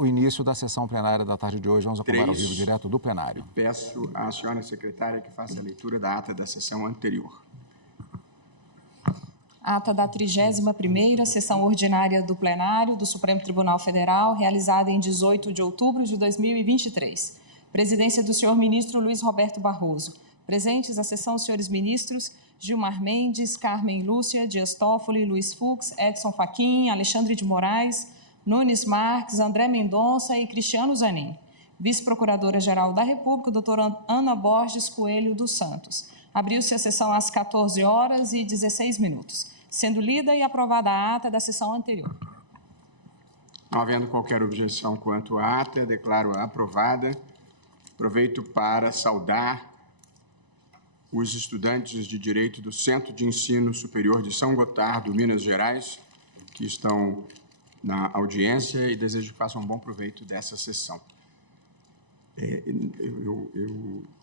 o início da sessão plenária da tarde de hoje. Vamos acompanhar ao vivo, direto do plenário. Peço à senhora secretária que faça a leitura da ata da sessão anterior. Ata da 31ª sessão ordinária do plenário do Supremo Tribunal Federal, realizada em 18 de outubro de 2023. Presidência do senhor ministro Luiz Roberto Barroso. Presentes à sessão os senhores ministros Gilmar Mendes, Carmen Lúcia, Dias Toffoli, Luiz Fux, Edson Fachin, Alexandre de Moraes, Nunes Marques, André Mendonça e Cristiano Zanin. Vice-Procuradora-Geral da República, doutora Ana Borges Coelho dos Santos. Abriu-se a sessão às 14h16, sendo lida e aprovada a ata da sessão anterior. Não havendo qualquer objeção quanto à ata, declaro-a aprovada. Aproveito para saudar os estudantes de Direito do Centro de Ensino Superior de São Gotardo, Minas Gerais, que estão na audiência e desejo que façam um bom proveito dessa sessão.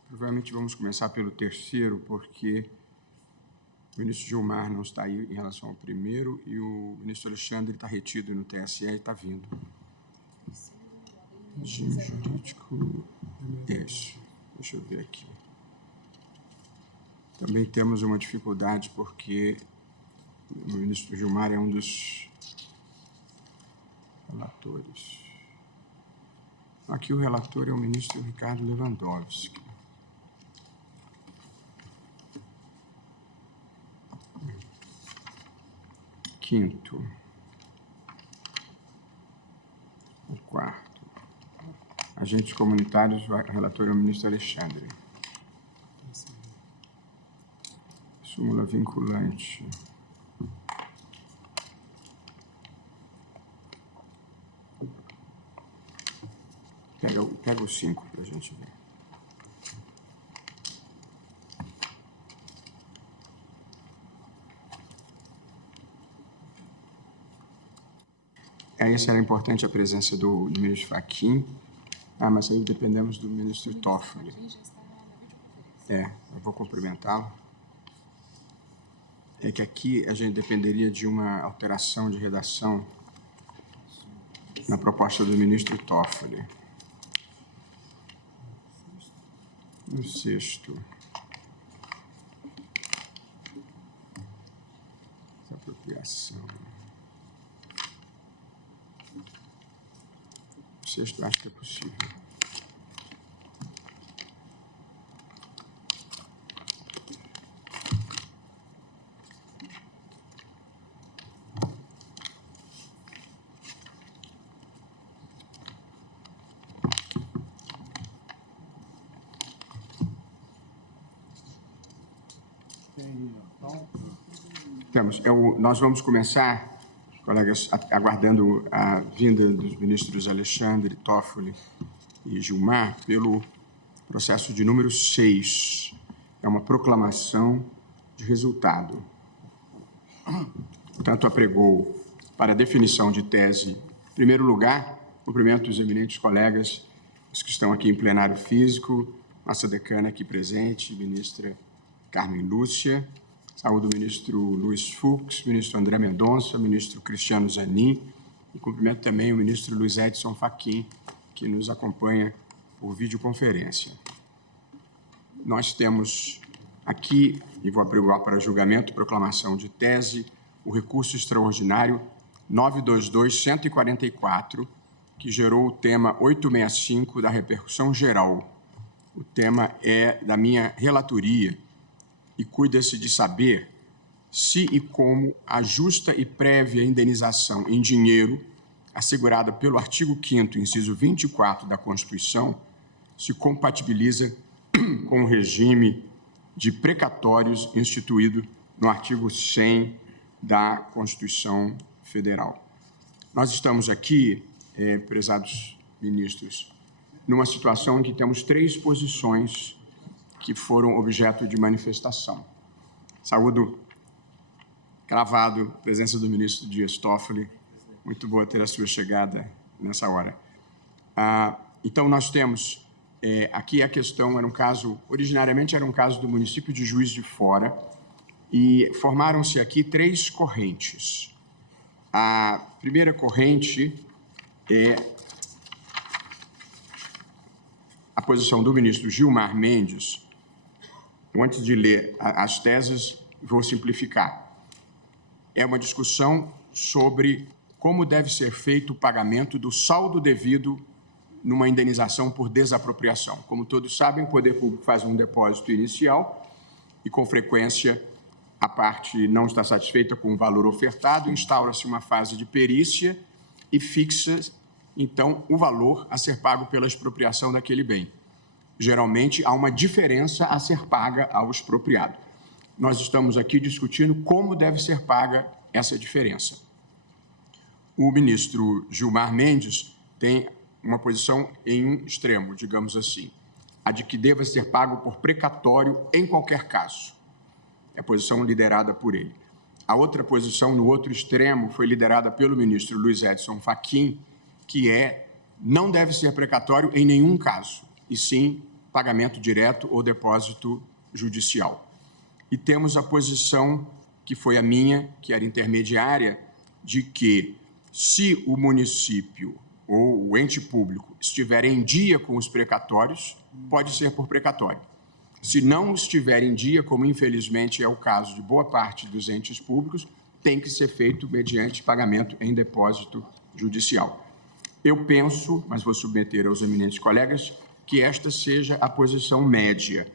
Provavelmente vamos começar pelo terceiro, porque o ministro Gilmar não está aí em relação ao primeiro e o ministro Alexandre está retido no TSE e está vindo. Regime jurídico... Isso. Deixa eu ver aqui. Também temos uma dificuldade porque o ministro Gilmar é um dos relatores. Aqui o relator é o ministro Ricardo Lewandowski. Quinto. O quarto. Agentes comunitários, o relator é o ministro Alexandre. Súmula vinculante. Pega os 5 para a gente ver. Aí será importante a presença do ministro Fachin. Mas aí dependemos do ministro Toffoli. Eu vou cumprimentá-lo. É que aqui a gente dependeria de uma alteração de redação na proposta do ministro Toffoli. No sexto, apropriação. No sexto, acho que é possível. Nós vamos começar, colegas, aguardando a vinda dos ministros Alexandre, Toffoli e Gilmar, pelo processo de número 6. É uma proclamação de resultado. Portanto, apregou para definição de tese, em primeiro lugar, cumprimento os eminentes colegas, os que estão aqui em plenário físico, nossa decana aqui presente, ministra Carmen Lúcia, saúde do ministro Luiz Fux, ministro André Mendonça, ministro Cristiano Zanin, e cumprimento também o ministro Luiz Edson Fachin, que nos acompanha por videoconferência. Nós temos aqui, e vou apregoar para julgamento, proclamação de tese, o recurso extraordinário 922-144, que gerou o tema 865 da repercussão geral. O tema é da minha relatoria, e cuida-se de saber se e como a justa e prévia indenização em dinheiro, assegurada pelo artigo 5º, inciso 24 da Constituição, se compatibiliza com o regime de precatórios instituído no artigo 100 da Constituição Federal. Nós estamos aqui, prezados ministros, numa situação em que temos 3 posições que foram objeto de manifestação. Saúdo, cravado, a presença do ministro Dias Toffoli. Muito boa ter a sua chegada nessa hora. Então, nós temos aqui a questão, originariamente era um caso do município de Juiz de Fora, e formaram-se aqui 3 correntes. A primeira corrente é posição do ministro Gilmar Mendes, antes de ler as teses, vou simplificar. É uma discussão sobre como deve ser feito o pagamento do saldo devido numa indenização por desapropriação. Como todos sabem, o poder público faz um depósito inicial e, com frequência, a parte não está satisfeita com o valor ofertado, instaura-se uma fase de perícia e fixa, então, o valor a ser pago pela expropriação daquele bem. Geralmente, há uma diferença a ser paga ao expropriado. Nós estamos aqui discutindo como deve ser paga essa diferença. O ministro Gilmar Mendes tem uma posição em um extremo, digamos assim, a de que deva ser pago por precatório em qualquer caso. É a posição liderada por ele. A outra posição, no outro extremo, foi liderada pelo ministro Luiz Edson Fachin, que não deve ser precatório em nenhum caso, e sim pagamento direto ou depósito judicial. E temos a posição, que foi a minha, que era intermediária, de que se o município ou o ente público estiver em dia com os precatórios, pode ser por precatório. Se não estiver em dia, como infelizmente é o caso de boa parte dos entes públicos, tem que ser feito mediante pagamento em depósito judicial. Eu penso, mas vou submeter aos eminentes colegas, que esta seja a posição média.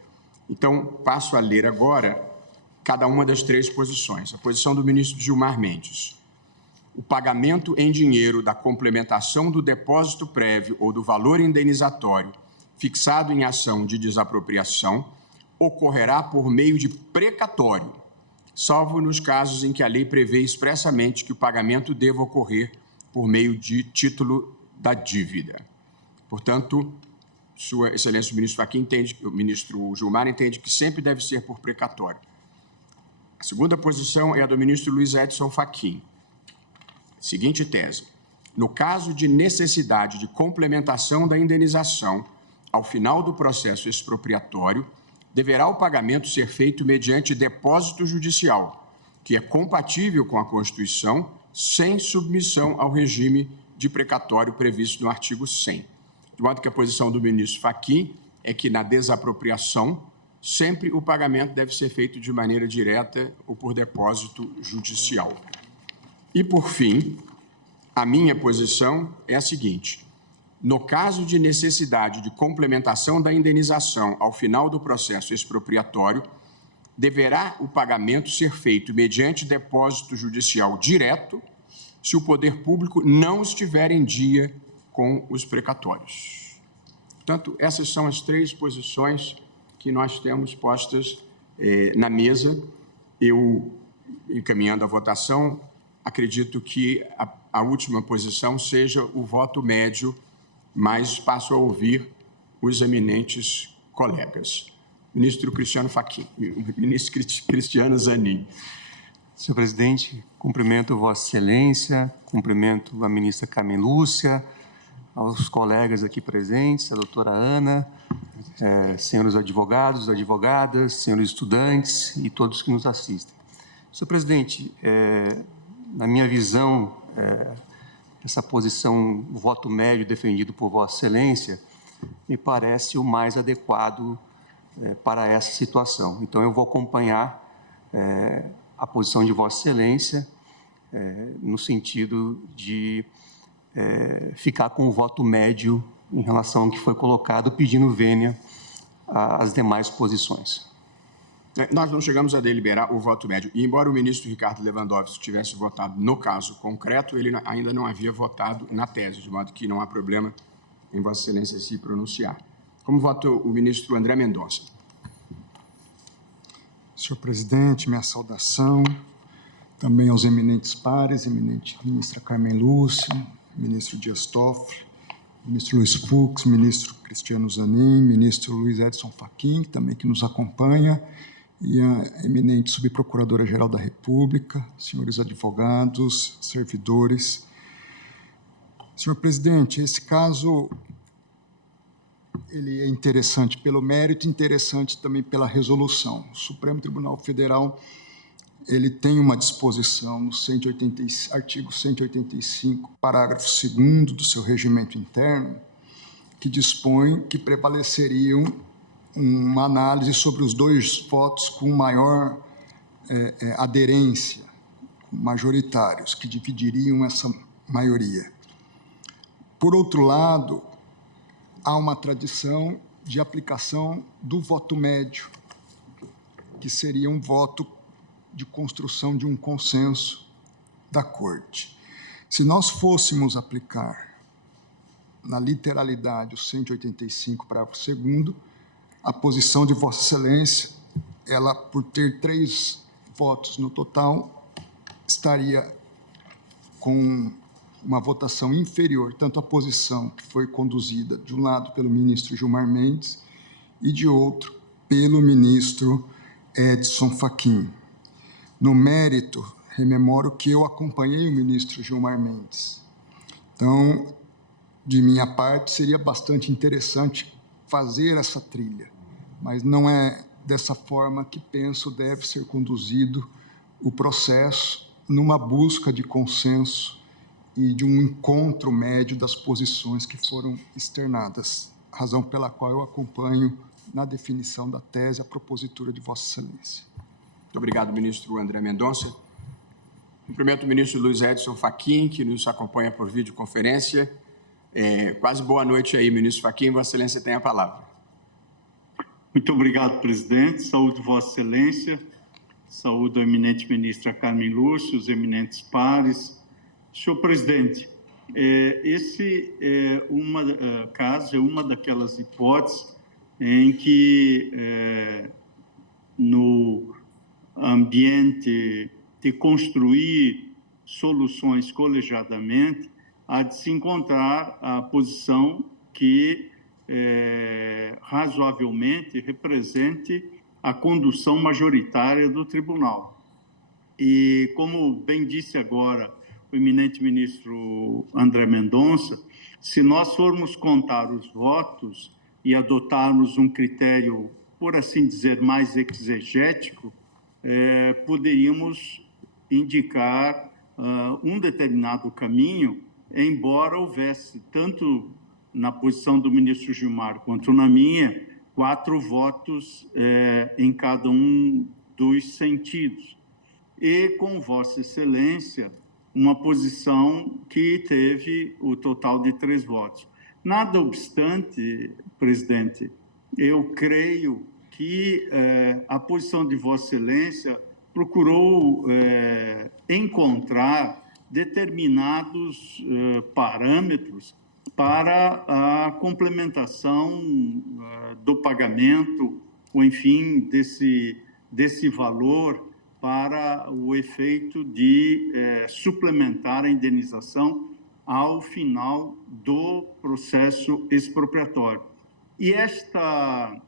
Então, passo a ler agora cada uma das três posições. A posição do ministro Gilmar Mendes. O pagamento em dinheiro da complementação do depósito prévio ou do valor indenizatório fixado em ação de desapropriação ocorrerá por meio de precatório, salvo nos casos em que a lei prevê expressamente que o pagamento deva ocorrer por meio de título da dívida. Portanto, Sua Excelência o ministro Fachin entende, o ministro Gilmar entende que sempre deve ser por precatório. A segunda posição é a do ministro Luiz Edson Fachin. Seguinte tese: no caso de necessidade de complementação da indenização, ao final do processo expropriatório, deverá o pagamento ser feito mediante depósito judicial, que é compatível com a Constituição, sem submissão ao regime de precatório previsto no artigo 100. De modo que a posição do ministro Fachin é que, na desapropriação, sempre o pagamento deve ser feito de maneira direta ou por depósito judicial. E, por fim, a minha posição é a seguinte: no caso de necessidade de complementação da indenização ao final do processo expropriatório, deverá o pagamento ser feito mediante depósito judicial direto, se o poder público não estiver em dia com os precatórios. Portanto, essas são as três posições que nós temos postas na mesa. Eu, encaminhando a votação, acredito que a última posição seja o voto médio, mas passo a ouvir os eminentes colegas. Ministro Cristiano Fachin, ministro Cristiano Zanin. Senhor presidente, cumprimento Vossa Excelência, cumprimento a ministra Carmen Lúcia, aos colegas aqui presentes, a doutora Ana, senhores advogados, advogadas, senhores estudantes e todos que nos assistem. Senhor presidente, na minha visão, essa posição, o voto médio defendido por Vossa Excelência, me parece o mais adequado para essa situação. Então, eu vou acompanhar a posição de Vossa Excelência no sentido de ficar com o voto médio em relação ao que foi colocado, pedindo vênia às demais posições. Nós não chegamos a deliberar o voto médio. E, embora o ministro Ricardo Lewandowski tivesse votado no caso concreto, ele ainda não havia votado na tese, de modo que não há problema em Vossa Excelência se pronunciar. Como vota o ministro André Mendonça? Senhor presidente, minha saudação, também aos eminentes pares, eminente ministra Carmen Lúcia, ministro Dias Toffoli, ministro Luiz Fux, ministro Cristiano Zanin, ministro Luiz Edson Fachin, também que nos acompanha, e a eminente subprocuradora-geral da República, senhores advogados, servidores. Senhor presidente, esse caso ele é interessante pelo mérito, interessante também pela resolução. O Supremo Tribunal Federal ele tem uma disposição no artigo 185, parágrafo 2º do seu regimento interno, que dispõe que prevaleceriam uma análise sobre os 2 votos com maior aderência, majoritários, que dividiriam essa maioria. Por outro lado, há uma tradição de aplicação do voto médio, que seria um voto de construção de um consenso da Corte. Se nós fôssemos aplicar, na literalidade, o 185, parágrafo 2º, a posição de Vossa Excelência, ela, por ter 3 votos no total, estaria com uma votação inferior, tanto a posição que foi conduzida, de um lado, pelo ministro Gilmar Mendes, e de outro, pelo ministro Edson Fachin. No mérito, rememoro que eu acompanhei o ministro Gilmar Mendes. Então, de minha parte, seria bastante interessante fazer essa trilha, mas não é dessa forma que penso deve ser conduzido o processo, numa busca de consenso e de um encontro médio das posições que foram externadas, razão pela qual eu acompanho na definição da tese a propositura de Vossa Excelência. Muito obrigado, ministro André Mendonça. Cumprimento o ministro Luiz Edson Fachin, que nos acompanha por videoconferência. Quase boa noite aí, ministro Fachin. Vossa Excelência tem a palavra. Muito obrigado, presidente. Saúde Vossa Excelência. Saúde a eminente ministra Carmen Lúcia, os eminentes pares. Senhor presidente, esse caso é uma daquelas hipóteses em que, no ambiente de construir soluções colegiadamente, há de se encontrar a posição que razoavelmente represente a condução majoritária do tribunal. E, como bem disse agora o eminente ministro André Mendonça, se nós formos contar os votos e adotarmos um critério, por assim dizer, mais exegético, poderíamos indicar um determinado caminho, embora houvesse, tanto na posição do ministro Gilmar quanto na minha, 4 votos em cada um dos sentidos. E, com Vossa Excelência, uma posição que teve o total de 3 votos. Nada obstante, presidente, eu creio que a posição de Vossa Excelência procurou encontrar determinados parâmetros para a complementação do pagamento, ou enfim, desse valor para o efeito de suplementar a indenização ao final do processo expropriatório. E esta,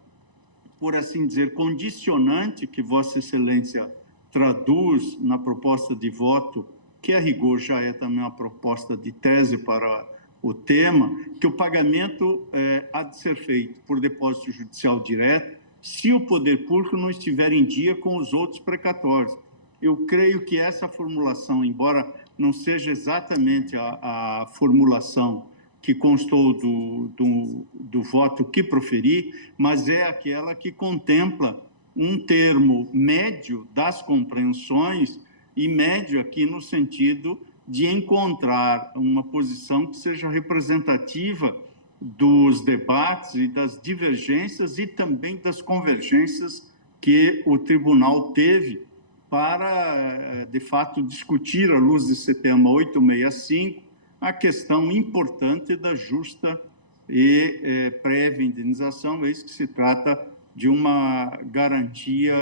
por assim dizer, condicionante que Vossa Excelência traduz na proposta de voto, que a rigor já é também uma proposta de tese para o tema, que o pagamento há de ser feito por depósito judicial direto, se o poder público não estiver em dia com os outros precatórios. Eu creio que essa formulação, embora não seja exatamente a formulação que constou do voto que proferi, mas é aquela que contempla um termo médio das compreensões, e médio aqui no sentido de encontrar uma posição que seja representativa dos debates e das divergências e também das convergências que o tribunal teve para, de fato, discutir, à luz de CPMA 865, a questão importante da justa e prévia indenização, eis que se trata de uma garantia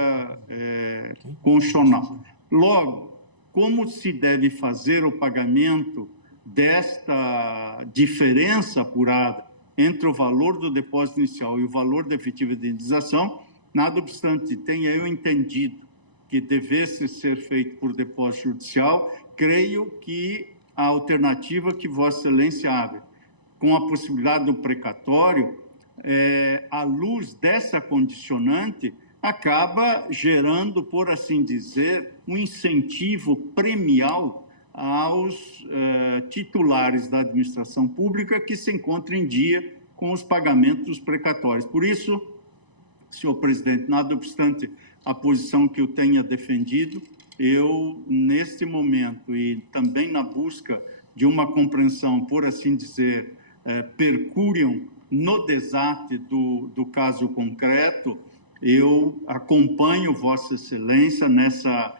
constitucional. Logo, como se deve fazer o pagamento desta diferença apurada entre o valor do depósito inicial e o valor da efetiva indenização, nada obstante tenha eu entendido que devesse ser feito por depósito judicial, creio que a alternativa que Vossa Excelência abre, com a possibilidade do precatório, à luz dessa condicionante, acaba gerando, por assim dizer, um incentivo premial aos titulares da administração pública que se encontrem em dia com os pagamentos precatórios. Por isso, senhor presidente, nada obstante a posição que eu tenha defendido, eu, neste momento, e também na busca de uma compreensão, por assim dizer, per curiam, no desate do caso concreto, eu acompanho Vossa Excelência nessa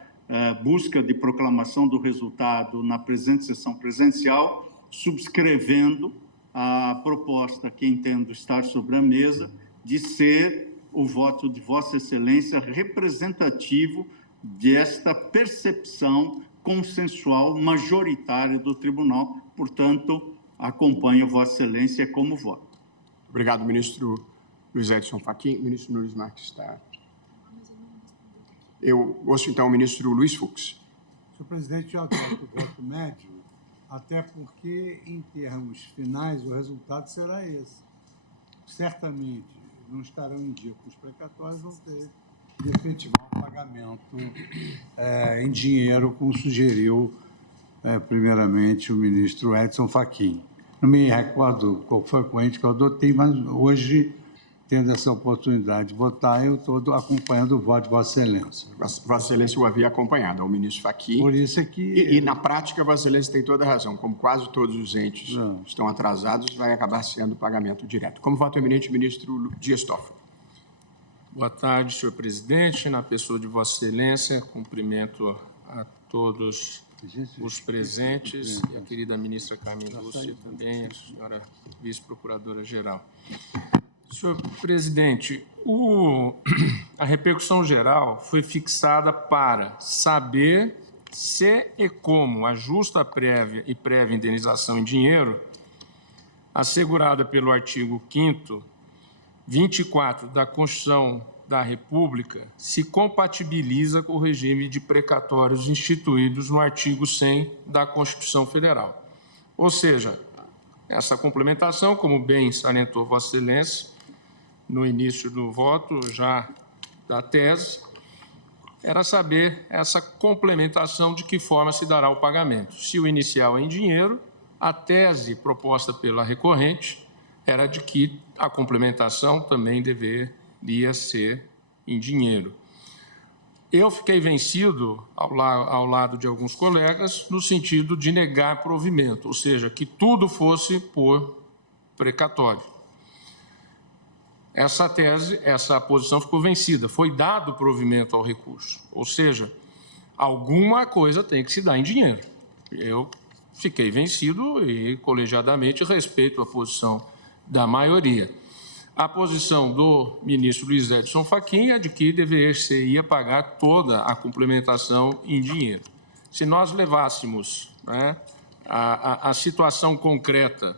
busca de proclamação do resultado na presente sessão presencial, subscrevendo a proposta que entendo estar sobre a mesa de ser o voto de Vossa Excelência representativo desta percepção consensual majoritária do Tribunal. Portanto, acompanho Vossa Excelência como voto. Obrigado, ministro Luiz Edson Fachin. Ministro Nunes Marques está... Eu ouço, então, o ministro Luiz Fux. Senhor presidente, eu adoto o voto médio, até porque, em termos finais, o resultado será esse. Certamente, não estarão em dia com os precatórios, vão ter de efetivar o pagamento em dinheiro, como sugeriu, primeiramente, o ministro Edson Fachin. Não me recordo qual foi o corrente que eu adotei, mas hoje, tendo essa oportunidade de votar, eu estou acompanhando o voto de Vossa Excelência. Vossa Excelência o havia acompanhado, ao ministro Fachin. Por isso é que... E, na prática, Vossa Excelência tem toda a razão. Como quase todos os entes estão atrasados, vai acabar sendo pagamento direto. Como voto eminente, ministro Dias Toffoli. Boa tarde, senhor presidente. Na pessoa de Vossa Excelência, cumprimento a todos os presentes e a querida ministra Carmen Lúcia e também a senhora vice-procuradora-geral. Senhor presidente, a repercussão geral foi fixada para saber se e como a justa prévia e prévia indenização em dinheiro, assegurada pelo artigo 5º, 24 da Constituição da República, se compatibiliza com o regime de precatórios instituídos no artigo 100 da Constituição Federal. Ou seja, essa complementação, como bem salientou Vossa Excelência, no início do voto, já da tese, era saber essa complementação de que forma se dará o pagamento. Se o inicial é em dinheiro, a tese proposta pela recorrente era de que a complementação também deveria ser em dinheiro. Eu fiquei vencido, ao lado de alguns colegas, no sentido de negar provimento, ou seja, que tudo fosse por precatório. Essa tese, essa posição ficou vencida, foi dado provimento ao recurso, ou seja, alguma coisa tem que se dar em dinheiro. Eu fiquei vencido e, colegiadamente, respeito a posição da maioria. A posição do ministro Luiz Edson Fachin é de que deveria pagar toda a complementação em dinheiro. Se nós levássemos a situação concreta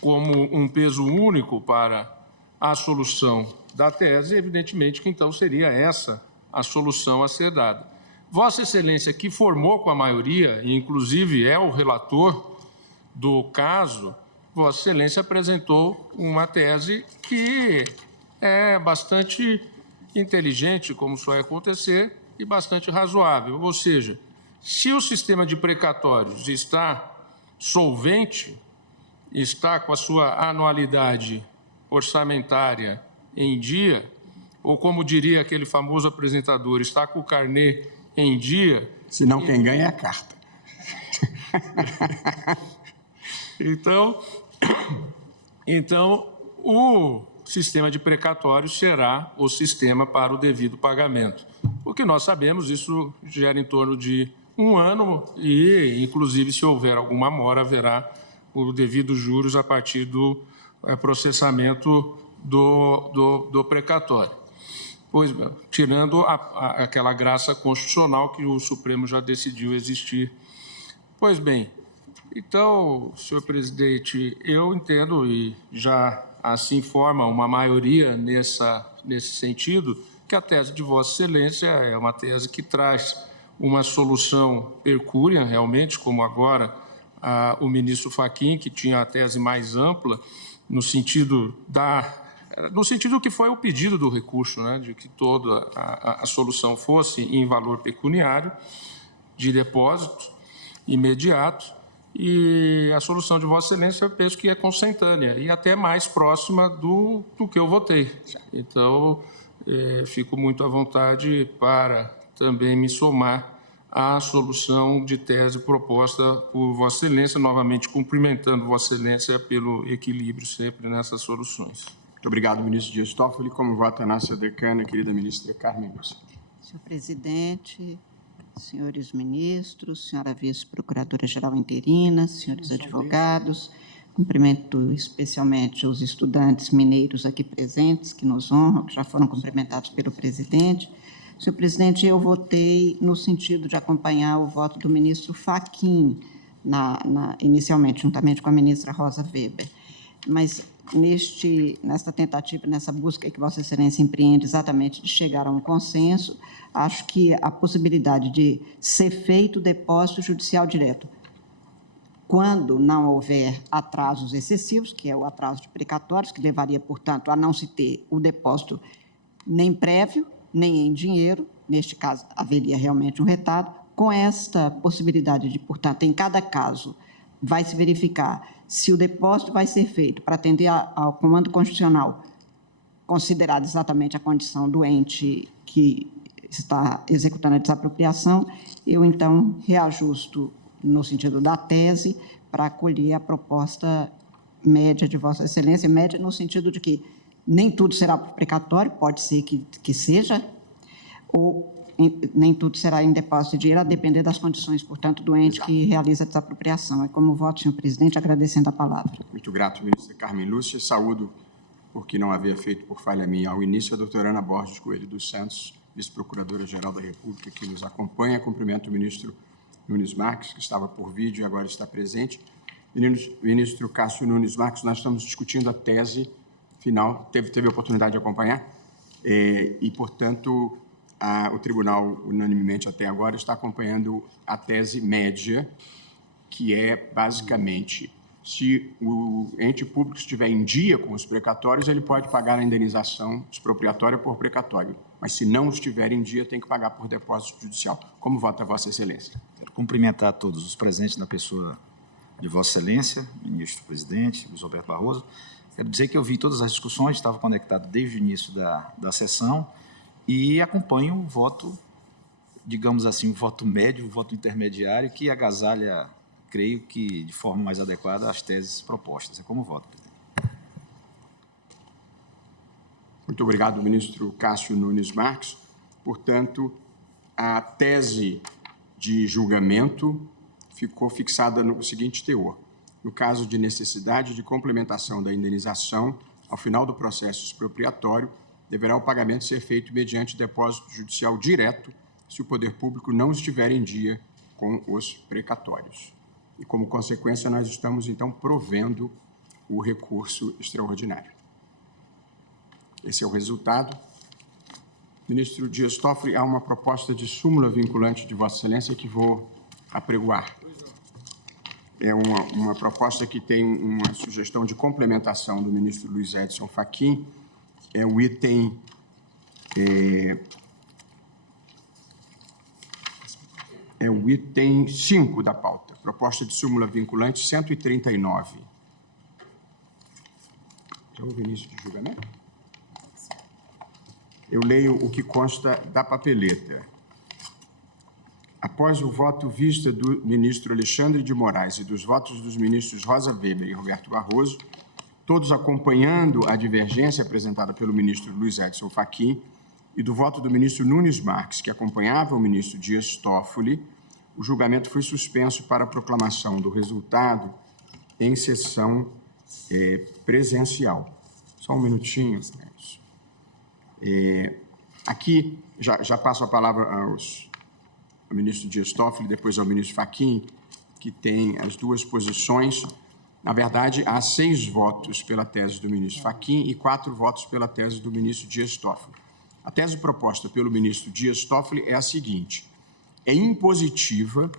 como um peso único para a solução da tese, evidentemente que então seria essa a solução a ser dada. Vossa Excelência, que formou com a maioria, e inclusive é o relator do caso, Vossa Excelência apresentou uma tese que é bastante inteligente, como só é acontecer, e bastante razoável. Ou seja, se o sistema de precatórios está solvente, está com a sua anualidade orçamentária em dia, ou como diria aquele famoso apresentador, está com o carnê em dia... Senão quem ganha é a carta. Então, o sistema de precatórios será o sistema para o devido pagamento. O que nós sabemos, isso gera em torno de 1 ano e, inclusive, se houver alguma mora, haverá o devido juros a partir do processamento do precatório. Pois, tirando aquela graça constitucional que o Supremo já decidiu existir. Pois bem, então, senhor presidente, eu entendo, e já assim forma uma maioria nesse sentido, que a tese de Vossa Excelência é uma tese que traz uma solução per curiam, realmente, como agora o ministro Fachin, que tinha a tese mais ampla, no sentido que foi o pedido do recurso, né, de que toda a solução fosse em valor pecuniário, de depósito imediato, e a solução de Vossa Excelência eu penso que é consentânea e até mais próxima do que eu votei. Então, fico muito à vontade para também me somar à solução de tese proposta por Vossa Excelência, novamente cumprimentando Vossa Excelência pelo equilíbrio sempre nessas soluções. Muito obrigado, ministro Dias Toffoli. Como vota a nossa decana, querida ministra Carmen Lúcia? Senhor presidente, senhores ministros, senhora vice-procuradora-geral interina, senhores advogados, cumprimento especialmente os estudantes mineiros aqui presentes, que nos honram, que já foram cumprimentados pelo presidente. Senhor presidente, eu votei no sentido de acompanhar o voto do ministro Fachin, inicialmente, juntamente com a ministra Rosa Weber. Mas, nesta tentativa, nessa busca que Vossa Excelência empreende exatamente de chegar a um consenso, acho que a possibilidade de ser feito o depósito judicial direto, quando não houver atrasos excessivos, que é o atraso de precatórios, que levaria, portanto, a não se ter o depósito nem prévio, nem em dinheiro, neste caso haveria realmente um retardo, com esta possibilidade de, portanto, em cada caso, vai se verificar se o depósito vai ser feito para atender ao comando constitucional, considerado exatamente a condição do ente que está executando a desapropriação, eu, então, reajusto no sentido da tese para acolher a proposta média de Vossa Excelência, média no sentido de que nem tudo será por precatório, pode ser que seja, ou nem tudo será em depósito de dinheiro, a depender das condições, portanto, do ente que realiza a desapropriação. É como voto, senhor presidente, agradecendo a palavra. Muito grato, ministra Carmen Lúcia. Saúdo, porque não havia feito por falha minha ao início, a doutora Ana Borges Coelho dos Santos, vice-procuradora-geral da República, que nos acompanha. Cumprimento o ministro Nunes Marques, que estava por vídeo e agora está presente. Ministro Cássio Nunes Marques, nós estamos discutindo a tese final, teve a oportunidade de acompanhar, e, portanto, o tribunal, unanimemente até agora, está acompanhando a tese média, que é, basicamente, se o ente público estiver em dia com os precatórios, ele pode pagar a indenização expropriatória por precatório, mas se não estiver em dia, tem que pagar por depósito judicial. Como vota Vossa Excelência? Quero cumprimentar todos os presentes na pessoa de Vossa Excelência, ministro-presidente, Luiz Roberto Barroso. Quero dizer que eu vi todas as discussões, estava conectado desde o início da sessão e acompanho o voto, digamos assim, o voto médio, o voto intermediário, que agasalha, creio que de forma mais adequada, as teses propostas. É como voto, presidente. Muito obrigado, ministro Cássio Nunes Marques. Portanto, a tese de julgamento ficou fixada no seguinte teor: no caso de necessidade de complementação da indenização, ao final do processo expropriatório, deverá o pagamento ser feito mediante depósito judicial direto, se o poder público não estiver em dia com os precatórios. E, como consequência, nós estamos, então, provendo o recurso extraordinário. Esse é o resultado. Ministro Dias Toffoli, há uma proposta de súmula vinculante de Vossa Excelência que vou apregoar. É uma proposta que tem uma sugestão de complementação do ministro Luiz Edson Fachin. É o item o item 5 da pauta, proposta de súmula vinculante 139. Já houve início de julgamento? Eu leio o que consta da papeleta. Após o voto vista do ministro Alexandre de Moraes e dos votos dos ministros Rosa Weber e Roberto Barroso, todos acompanhando a divergência apresentada pelo ministro Luiz Edson Fachin, e do voto do ministro Nunes Marques, que acompanhava o ministro Dias Toffoli, o julgamento foi suspenso para a proclamação do resultado em sessão presencial. Só um minutinho. Aqui, já passo a palavra ao ministro Dias Toffoli, depois ao ministro Fachin, que tem as duas posições. Na verdade, há 6 votos pela tese do ministro Fachin e 4 votos pela tese do ministro Dias Toffoli. A tese proposta pelo ministro Dias Toffoli é a seguinte: é impositiva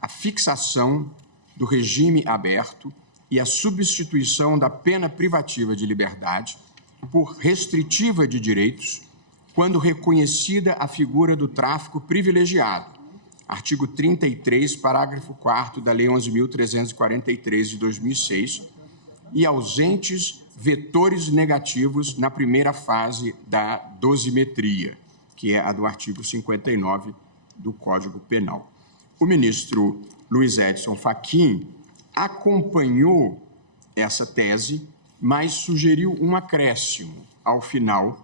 a fixação do regime aberto e a substituição da pena privativa de liberdade por restritiva de direitos, quando reconhecida a figura do tráfico privilegiado, artigo 33, parágrafo 4º da Lei 11.343, de 2006, e ausentes vetores negativos na primeira fase da dosimetria, que é a do artigo 59 do Código Penal. O ministro Luiz Edson Fachin acompanhou essa tese, mas sugeriu um acréscimo ao final,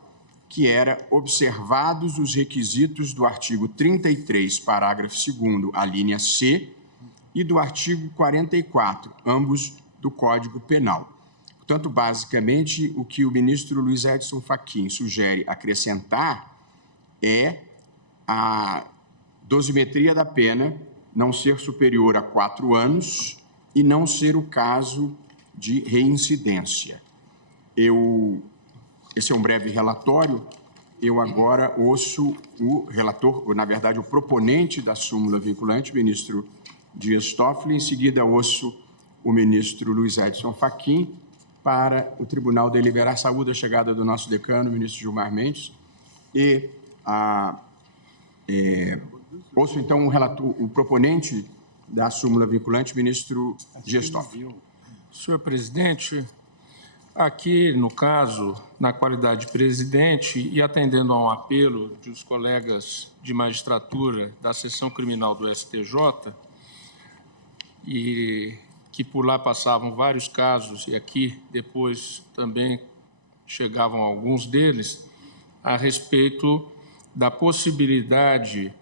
que era observados os requisitos do artigo 33, parágrafo 2º, a linha C, e do artigo 44, ambos do Código Penal. Portanto, basicamente, o que o ministro Luiz Edson Fachin sugere acrescentar é a dosimetria da pena não ser superior a 4 anos e não ser o caso de reincidência. Esse é um breve relatório. Eu agora ouço o relator, ou, na verdade, o proponente da súmula vinculante, o ministro Dias Toffoli. Em seguida, ouço o ministro Luiz Edson Fachin, para o Tribunal deliberar. Saúde a chegada do nosso decano, o ministro Gilmar Mendes. E ouço, então, o proponente da súmula vinculante, o ministro Dias Toffoli. Senhor presidente, aqui, no caso, na qualidade de presidente e atendendo a um apelo dos colegas de magistratura da seção criminal do STJ, e que por lá passavam vários casos, e aqui depois também chegavam alguns deles, a respeito da possibilidade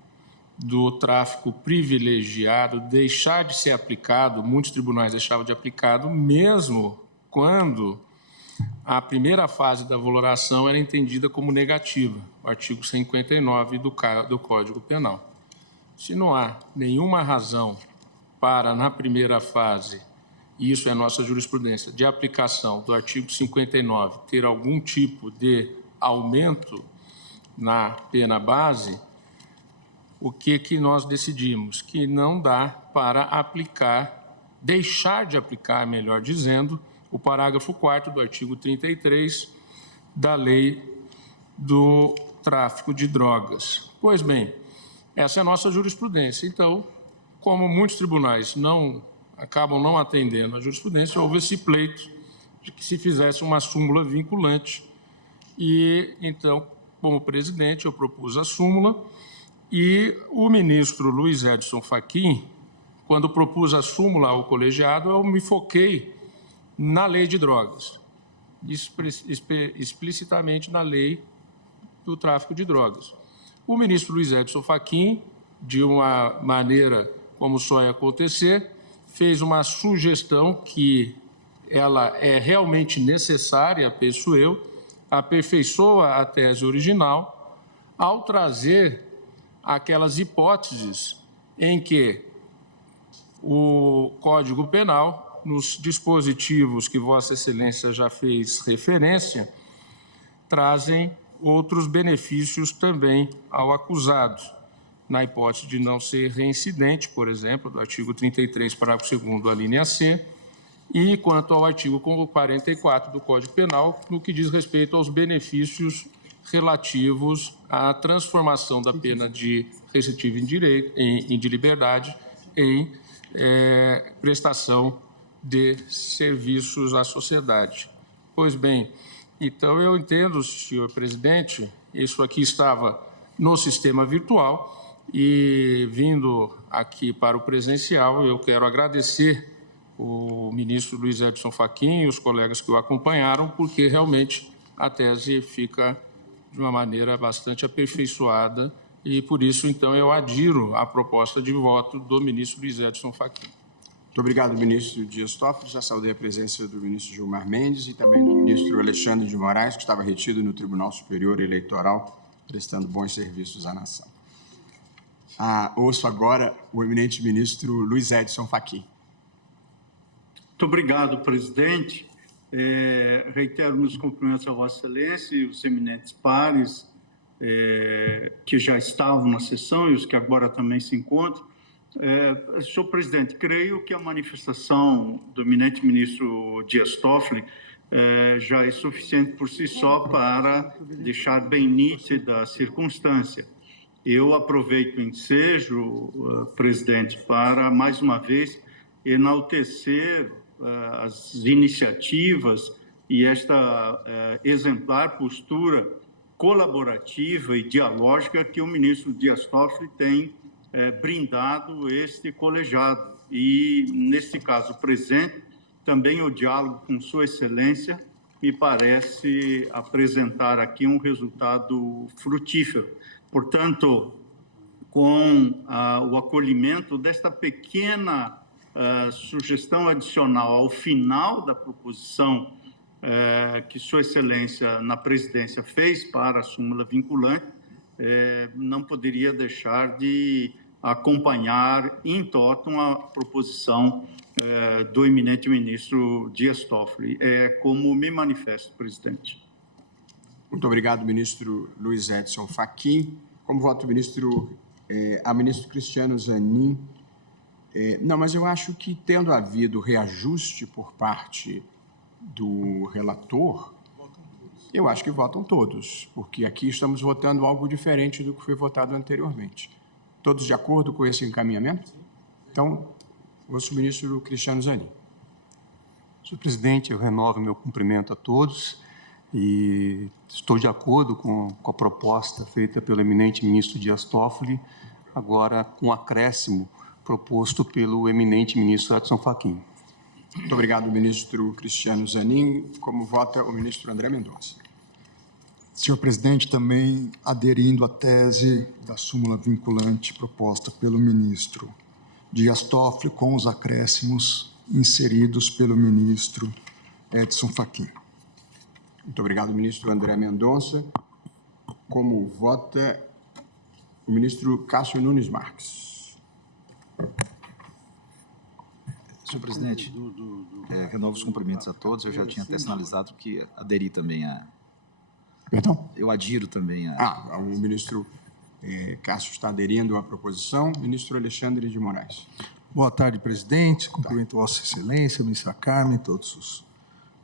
do tráfico privilegiado deixar de ser aplicado, muitos tribunais deixavam de aplicado, mesmo quando a primeira fase da valoração era entendida como negativa, o artigo 59 do Código Penal. Se não há nenhuma razão para, na primeira fase, e isso é nossa jurisprudência, de aplicação do artigo 59, ter algum tipo de aumento na pena base, o que nós decidimos? Que não dá para aplicar, deixar de aplicar, melhor dizendo, o parágrafo 4º do artigo 33 da Lei do Tráfico de Drogas. Pois bem, essa é a nossa jurisprudência. Então, como muitos tribunais acabam não atendendo a jurisprudência, houve esse pleito de que se fizesse uma súmula vinculante. E, então, como presidente, eu propus a súmula e o ministro Luiz Edson Fachin, quando propus a súmula ao colegiado, eu me foquei na lei de drogas, explicitamente na lei do tráfico de drogas. O ministro Luiz Edson Fachin, de uma maneira como só ia acontecer, fez uma sugestão que ela é realmente necessária, penso eu, aperfeiçoa a tese original ao trazer aquelas hipóteses em que o Código Penal, nos dispositivos que Vossa Excelência já fez referência, trazem outros benefícios também ao acusado, na hipótese de não ser reincidente, por exemplo, do artigo 33, parágrafo 2º, a linha C, e quanto ao artigo 44 do Código Penal, no que diz respeito aos benefícios relativos à transformação da pena de recidiva de liberdade em prestação de serviços à sociedade. Pois bem, então eu entendo, senhor presidente, isso aqui estava no sistema virtual e vindo aqui para o presencial, eu quero agradecer o ministro Luiz Edson Fachin e os colegas que o acompanharam, porque realmente a tese fica de uma maneira bastante aperfeiçoada e, por isso, então, eu adiro à proposta de voto do ministro Luiz Edson Fachin. Muito obrigado, ministro Dias Toffoli. Já saudei a presença do ministro Gilmar Mendes e também do ministro Alexandre de Moraes, que estava retido no Tribunal Superior Eleitoral, prestando bons serviços à nação. Ouço agora o eminente ministro Luiz Edson Fachin. Muito obrigado, presidente. Reitero meus cumprimentos a Vossa Excelência e os eminentes pares que já estavam na sessão e os que agora também se encontram. Senhor presidente, creio que a manifestação do eminente ministro Dias Toffoli já é suficiente por si só para deixar bem nítida a circunstância. eu aproveito o ensejo, presidente, para, mais uma vez, enaltecer as iniciativas e esta exemplar postura colaborativa e dialógica que o ministro Dias Toffoli tem brindado este colegiado. E, neste caso presente, também o diálogo com Sua Excelência me parece apresentar aqui um resultado frutífero. Portanto, com o acolhimento desta pequena sugestão adicional ao final da proposição que Sua Excelência, na presidência, fez para a súmula vinculante, não poderia deixar de acompanhar in totum a proposição do eminente ministro Dias Toffoli. É como me manifesto, presidente. Muito obrigado, ministro Luiz Edson Fachin. Como voto, ministro Cristiano Zanin. Não, mas eu acho que, tendo havido reajuste por parte do relator, eu acho que votam todos, porque aqui estamos votando algo diferente do que foi votado anteriormente. Todos de acordo com esse encaminhamento? Então, ouço o ministro Cristiano Zanin. Senhor presidente, eu renovo meu cumprimento a todos e estou de acordo com a proposta feita pelo eminente ministro Dias Toffoli, agora com o acréscimo proposto pelo eminente ministro Edson Fachin. Muito obrigado, ministro Cristiano Zanin. Como vota o ministro André Mendonça? Senhor presidente, também aderindo à tese da súmula vinculante proposta pelo ministro Dias Toffoli, com os acréscimos inseridos pelo ministro Edson Fachin. Muito obrigado, ministro André Mendonça. Como vota o ministro Cássio Nunes Marques? Senhor presidente, renovo os cumprimentos a todos. Eu já tinha até sinalizado que aderi também a... Perdão? Eu adiro também a... O ministro Cássio está aderindo à proposição. Ministro Alexandre de Moraes. Boa tarde, presidente. Cumprimento Vossa Excelência, a ministra Carmen, todos os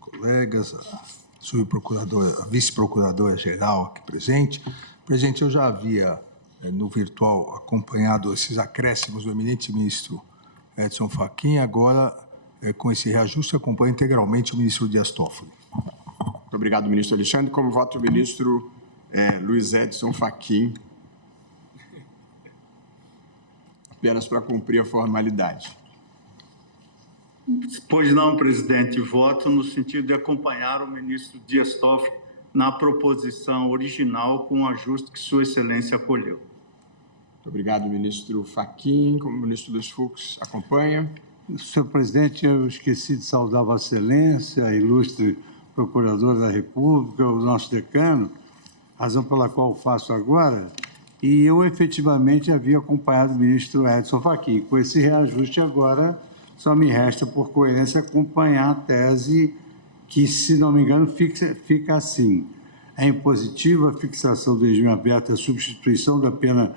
colegas, a subprocuradora, a vice-procuradora-geral aqui presente. Presidente, eu já havia, no virtual, acompanhado esses acréscimos do eminente ministro Edson Fachin. Agora, com esse reajuste, acompanho integralmente o ministro Dias Toffoli. Muito obrigado, ministro Alexandre. Como vota o ministro Luiz Edson Fachin? Apenas para cumprir a formalidade. Pois não, presidente. Voto no sentido de acompanhar o ministro Dias Toffoli na proposição original com o ajuste que Sua Excelência acolheu. Muito obrigado, ministro Fachin. Como o ministro Luiz Fux acompanha. Senhor presidente, eu esqueci de saudar Vossa Excelência, a ilustre procurador da República, o nosso decano, razão pela qual faço agora, e eu efetivamente havia acompanhado o ministro Edson Fachin. Com esse reajuste agora, só me resta, por coerência, acompanhar a tese que, se não me engano, fica assim. É impositiva a fixação do regime aberto e a substituição da pena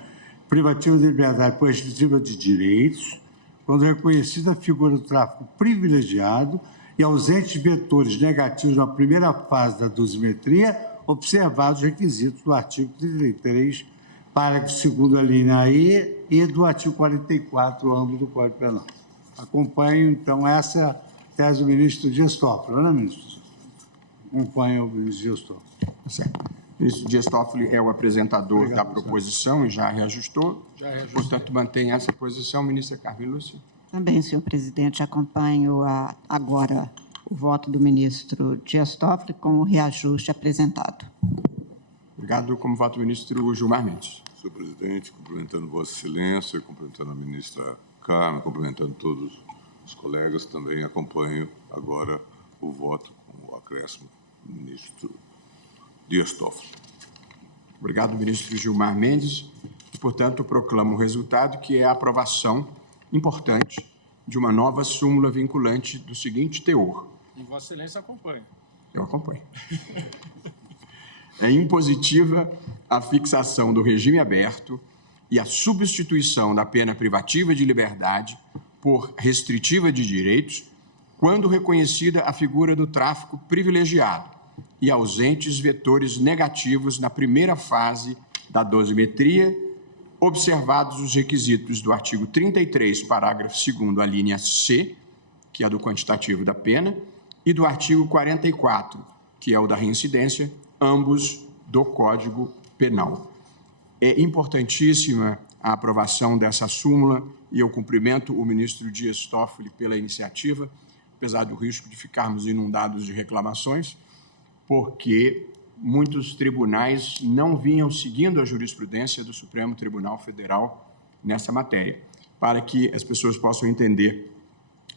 privativa de liberdade por restritiva de direitos, quando reconhecida a figura do tráfico privilegiado e ausentes vetores negativos na primeira fase da dosimetria, observados os requisitos do artigo 33, parágrafo 2º, linha E, e do artigo 44, âmbito do Código Penal. Acompanho, então, essa tese do ministro Dias Toffoli, não é, ministro? Acompanho o ministro Dias Toffoli. Certo. O ministro Dias Toffoli é o apresentador da proposição e já reajustou. Portanto, mantém essa posição. Ministra Carmen Lúcia. Também, senhor presidente, acompanho agora o voto do ministro Dias Toffoli com o reajuste apresentado. Obrigado. Como voto o ministro Gilmar Mendes. Senhor presidente, cumprimentando Vossa Excelência, cumprimentando a ministra Carmen, cumprimentando todos os colegas, também acompanho agora o voto com o acréscimo do ministro Dias Toffoli. Obrigado, ministro Gilmar Mendes. E, portanto, proclamo o resultado, que é a aprovação importante de uma nova súmula vinculante do seguinte teor. E Vossa Excelência acompanha. Eu acompanho. É impositiva a fixação do regime aberto e a substituição da pena privativa de liberdade por restritiva de direitos, quando reconhecida a figura do tráfico privilegiado e ausentes vetores negativos na primeira fase da dosimetria observados os requisitos do artigo 33, parágrafo 2º, a linha C, que é do quantitativo da pena, e do artigo 44, que é o da reincidência, ambos do Código Penal. É importantíssima a aprovação dessa súmula e eu cumprimento o ministro Dias Toffoli pela iniciativa, apesar do risco de ficarmos inundados de reclamações, porque muitos tribunais não vinham seguindo a jurisprudência do Supremo Tribunal Federal nessa matéria. Para que as pessoas possam entender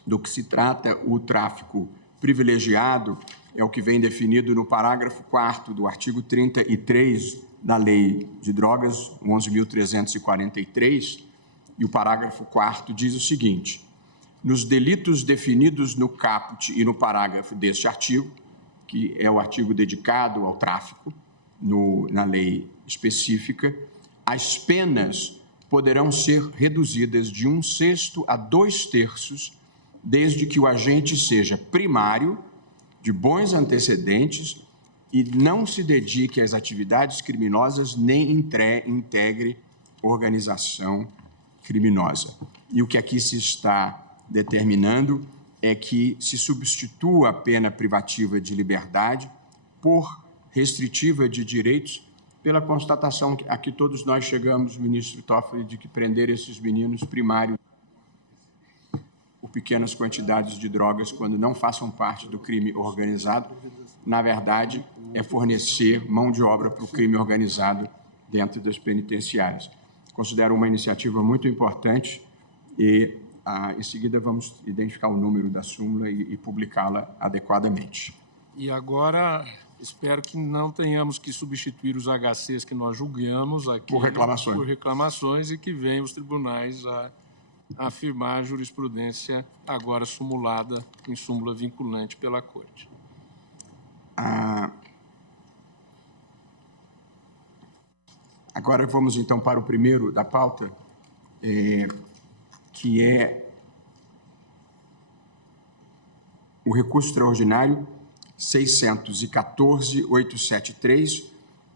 do que se trata, o tráfico privilegiado é o que vem definido no parágrafo 4º do artigo 33 da Lei de Drogas, 11.343, e o parágrafo 4º diz o seguinte: nos delitos definidos no caput e no parágrafo deste artigo, que é o artigo dedicado ao tráfico, na lei específica, as penas poderão ser reduzidas de 1/6 a 2/3, desde que o agente seja primário, de bons antecedentes e não se dedique às atividades criminosas nem integre organização criminosa. E o que aqui se está determinando é que se substitua a pena privativa de liberdade por restritiva de direitos, pela constatação a que todos nós chegamos, ministro Toffoli, de que prender esses meninos primários por pequenas quantidades de drogas, quando não façam parte do crime organizado, na verdade, é fornecer mão de obra para o crime organizado dentro das penitenciárias. Considero uma iniciativa muito importante e, em seguida, vamos identificar o número da súmula e publicá-la adequadamente. E agora, espero que não tenhamos que substituir os HCs que nós julgamos aqui por reclamações e que venham os tribunais a afirmar a jurisprudência agora sumulada em súmula vinculante pela Corte. Agora vamos, então, para o primeiro da pauta, que é o recurso extraordinário 614.873,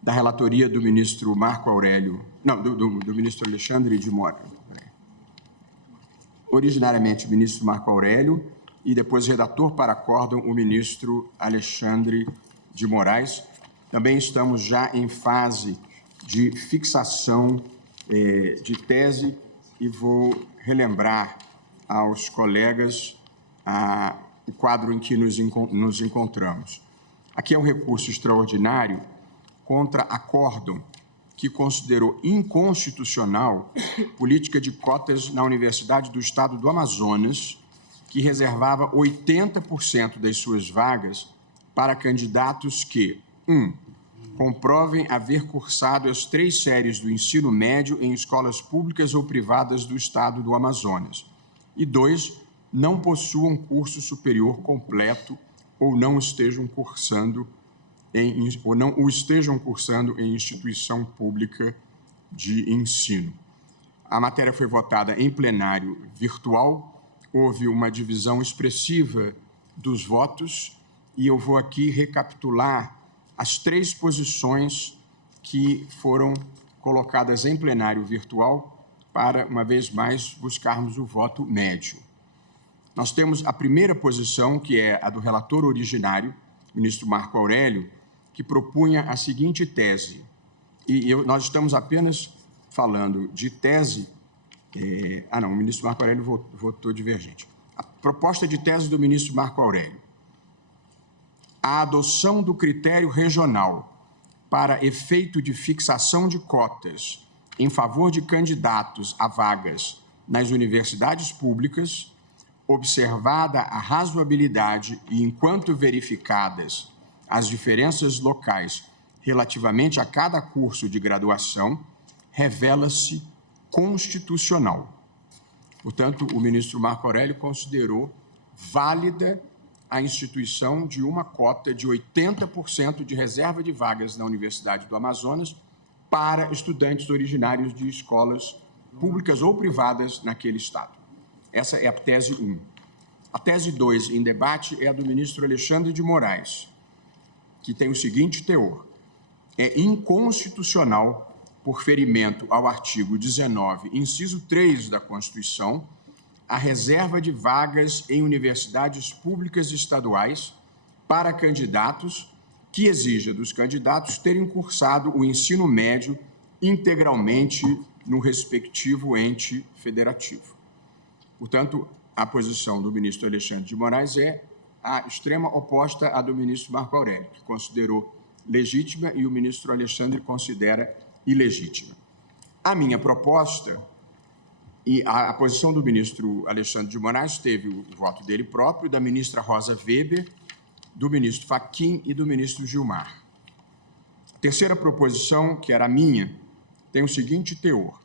da relatoria do ministro Marco Aurélio, não, do ministro Alexandre de Moraes, originariamente o ministro Marco Aurélio, e depois redator para acórdão o ministro Alexandre de Moraes. Também estamos já em fase de fixação de tese e vou relembrar aos colegas o quadro em que nos encontramos. Aqui é um recurso extraordinário contra acórdão que considerou inconstitucional política de cotas na Universidade do Estado do Amazonas, que reservava 80% das suas vagas para candidatos que, 1, comprovem haver cursado as 3 séries do ensino médio em escolas públicas ou privadas do Estado do Amazonas, e 2, não possuam curso superior completo ou não o estejam cursando em instituição pública de ensino. A matéria foi votada em plenário virtual, houve uma divisão expressiva dos votos e eu vou aqui recapitular as 3 posições que foram colocadas em plenário virtual para, uma vez mais, buscarmos o voto médio. Nós temos a primeira posição, que é a do relator originário, ministro Marco Aurélio, que propunha a seguinte tese, nós estamos apenas falando de tese... o ministro Marco Aurélio votou divergente. A proposta de tese do ministro Marco Aurélio: a adoção do critério regional para efeito de fixação de cotas em favor de candidatos a vagas nas universidades públicas, observada a razoabilidade e, enquanto verificadas as diferenças locais relativamente a cada curso de graduação, revela-se constitucional. Portanto, o ministro Marco Aurélio considerou válida a instituição de uma cota de 80% de reserva de vagas na Universidade do Amazonas para estudantes originários de escolas públicas ou privadas naquele estado. Essa é a tese 1. A tese 2 em debate é a do ministro Alexandre de Moraes, que tem o seguinte teor: é inconstitucional por ferimento ao artigo 19, inciso 3 da Constituição, a reserva de vagas em universidades públicas estaduais para candidatos que exija dos candidatos terem cursado o ensino médio integralmente no respectivo ente federativo. Portanto, a posição do ministro Alexandre de Moraes é a extrema oposta à do ministro Marco Aurélio, que considerou legítima e o ministro Alexandre considera ilegítima. A minha proposta e a posição do ministro Alexandre de Moraes teve o voto dele próprio, da ministra Rosa Weber, do ministro Fachin e do ministro Gilmar. A terceira proposição, que era a minha, tem o seguinte teor: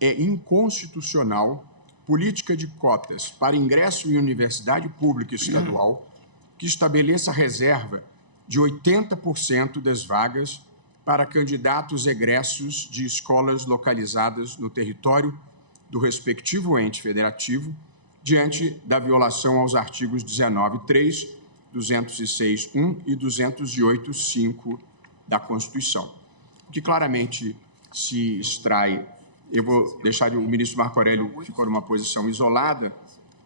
é inconstitucional política de cotas para ingresso em universidade pública estadual que estabeleça reserva de 80% das vagas para candidatos egressos de escolas localizadas no território do respectivo ente federativo, diante da violação aos artigos 19.3, 206.1 e 208.5 da Constituição, que claramente se extrai. Eu vou deixar o ministro Marco Aurélio ficou numa posição isolada.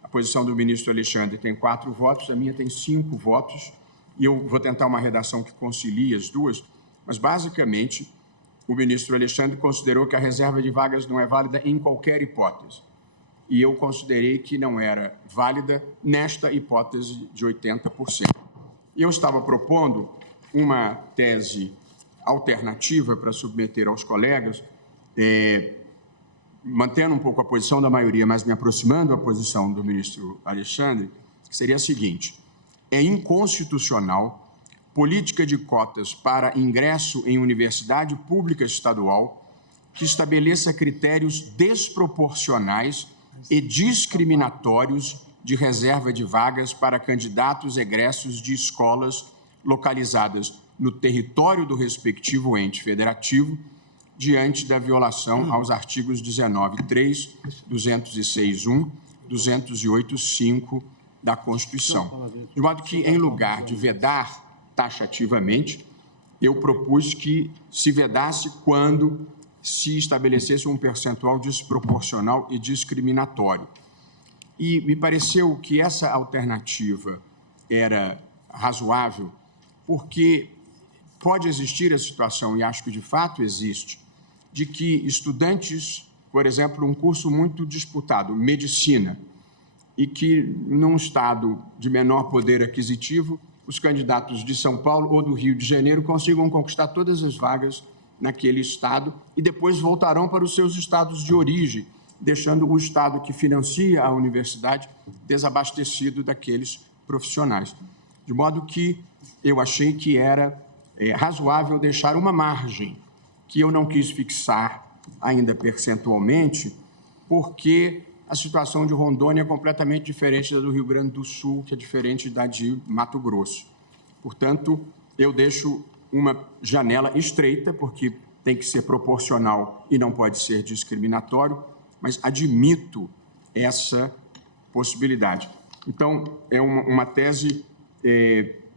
A posição do ministro Alexandre tem 4 votos, a minha tem 5 votos, e eu vou tentar uma redação que concilie as duas, mas, basicamente, o ministro Alexandre considerou que a reserva de vagas não é válida em qualquer hipótese, e eu considerei que não era válida nesta hipótese de 80%. Eu estava propondo uma tese alternativa para submeter aos colegas, mantendo um pouco a posição da maioria, mas me aproximando da posição do ministro Alexandre, que seria a seguinte: é inconstitucional política de cotas para ingresso em universidade pública estadual que estabeleça critérios desproporcionais e discriminatórios de reserva de vagas para candidatos egressos de escolas localizadas no território do respectivo ente federativo, diante da violação aos artigos 19.3, 206.1, 208.5 da Constituição. De modo que, em lugar de vedar taxativamente, eu propus que se vedasse quando se estabelecesse um percentual desproporcional e discriminatório. E me pareceu que essa alternativa era razoável, porque pode existir a situação, e acho que de fato existe, de que estudantes, por exemplo, um curso muito disputado, medicina, e que, num estado de menor poder aquisitivo, os candidatos de São Paulo ou do Rio de Janeiro consigam conquistar todas as vagas naquele estado e depois voltarão para os seus estados de origem, deixando o estado que financia a universidade desabastecido daqueles profissionais. De modo que eu achei que era razoável deixar uma margem, que eu não quis fixar ainda percentualmente, porque a situação de Rondônia é completamente diferente da do Rio Grande do Sul, que é diferente da de Mato Grosso. Portanto, eu deixo uma janela estreita, porque tem que ser proporcional e não pode ser discriminatório, mas admito essa possibilidade. Então, é uma tese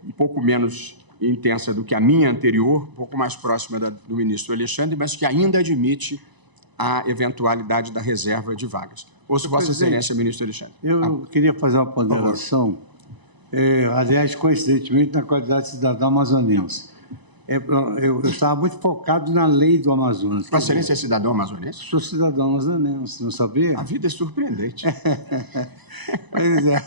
um pouco menos intensa do que a minha anterior, um pouco mais próxima do ministro Alexandre, mas que ainda admite a eventualidade da reserva de vagas. Ouço Vossa Excelência, ministro Alexandre. Eu queria fazer uma ponderação, aliás, coincidentemente, na qualidade de cidadão amazonense. Eu estava muito focado na lei do Amazonas. Vossa Excelência é cidadão amazonense? Sou cidadão amazonense, não sabia? A vida é surpreendente. Pois é.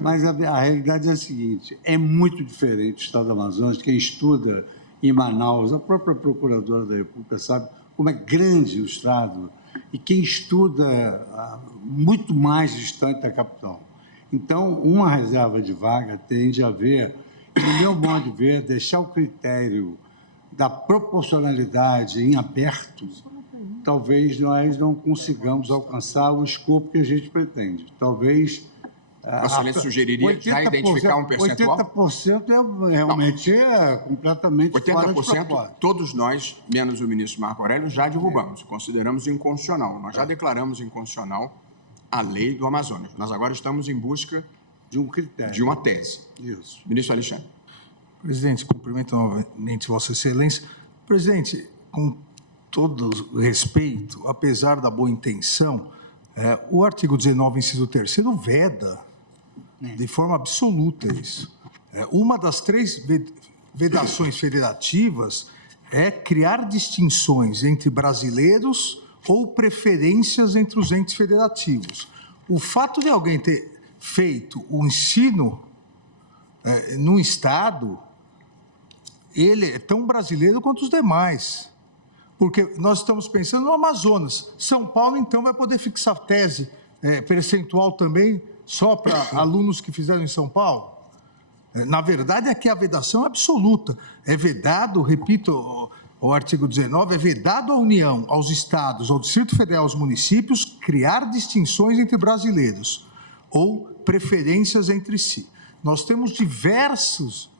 Mas a realidade é a seguinte: é muito diferente o estado do Amazonas. Quem estuda em Manaus, a própria Procuradora da República sabe como é grande o estado, e quem estuda muito mais distante da capital. Então, uma reserva de vaga tende a haver, no meu modo de ver, deixar o critério da proporcionalidade em aberto, talvez nós não consigamos alcançar o escopo que a gente pretende. Talvez... Vossa Excelência sugeriria já identificar um percentual? 80% realmente completamente 80%, fora de propósito. Todos nós, menos o ministro Marco Aurélio, já derrubamos, consideramos inconstitucional. Nós já declaramos inconstitucional a lei do Amazonas. Nós agora estamos em busca de um critério, de uma tese. Isso. Ministro Alexandre. Presidente, cumprimento novamente Vossa Excelência. Presidente, com todo respeito, apesar da boa intenção, o artigo 19, inciso 3º, veda de forma absoluta isso. Uma das 3 vedações federativas é criar distinções entre brasileiros ou preferências entre os entes federativos. O fato de alguém ter feito o ensino num estado, ele é tão brasileiro quanto os demais. Porque nós estamos pensando no Amazonas. São Paulo, então, vai poder fixar tese percentual também só para alunos que fizeram em São Paulo? Na verdade, aqui a vedação é absoluta. É vedado, repito, o artigo 19, é vedado à União, aos estados, ao Distrito Federal, aos municípios, criar distinções entre brasileiros ou preferências entre si. Nós temos diversos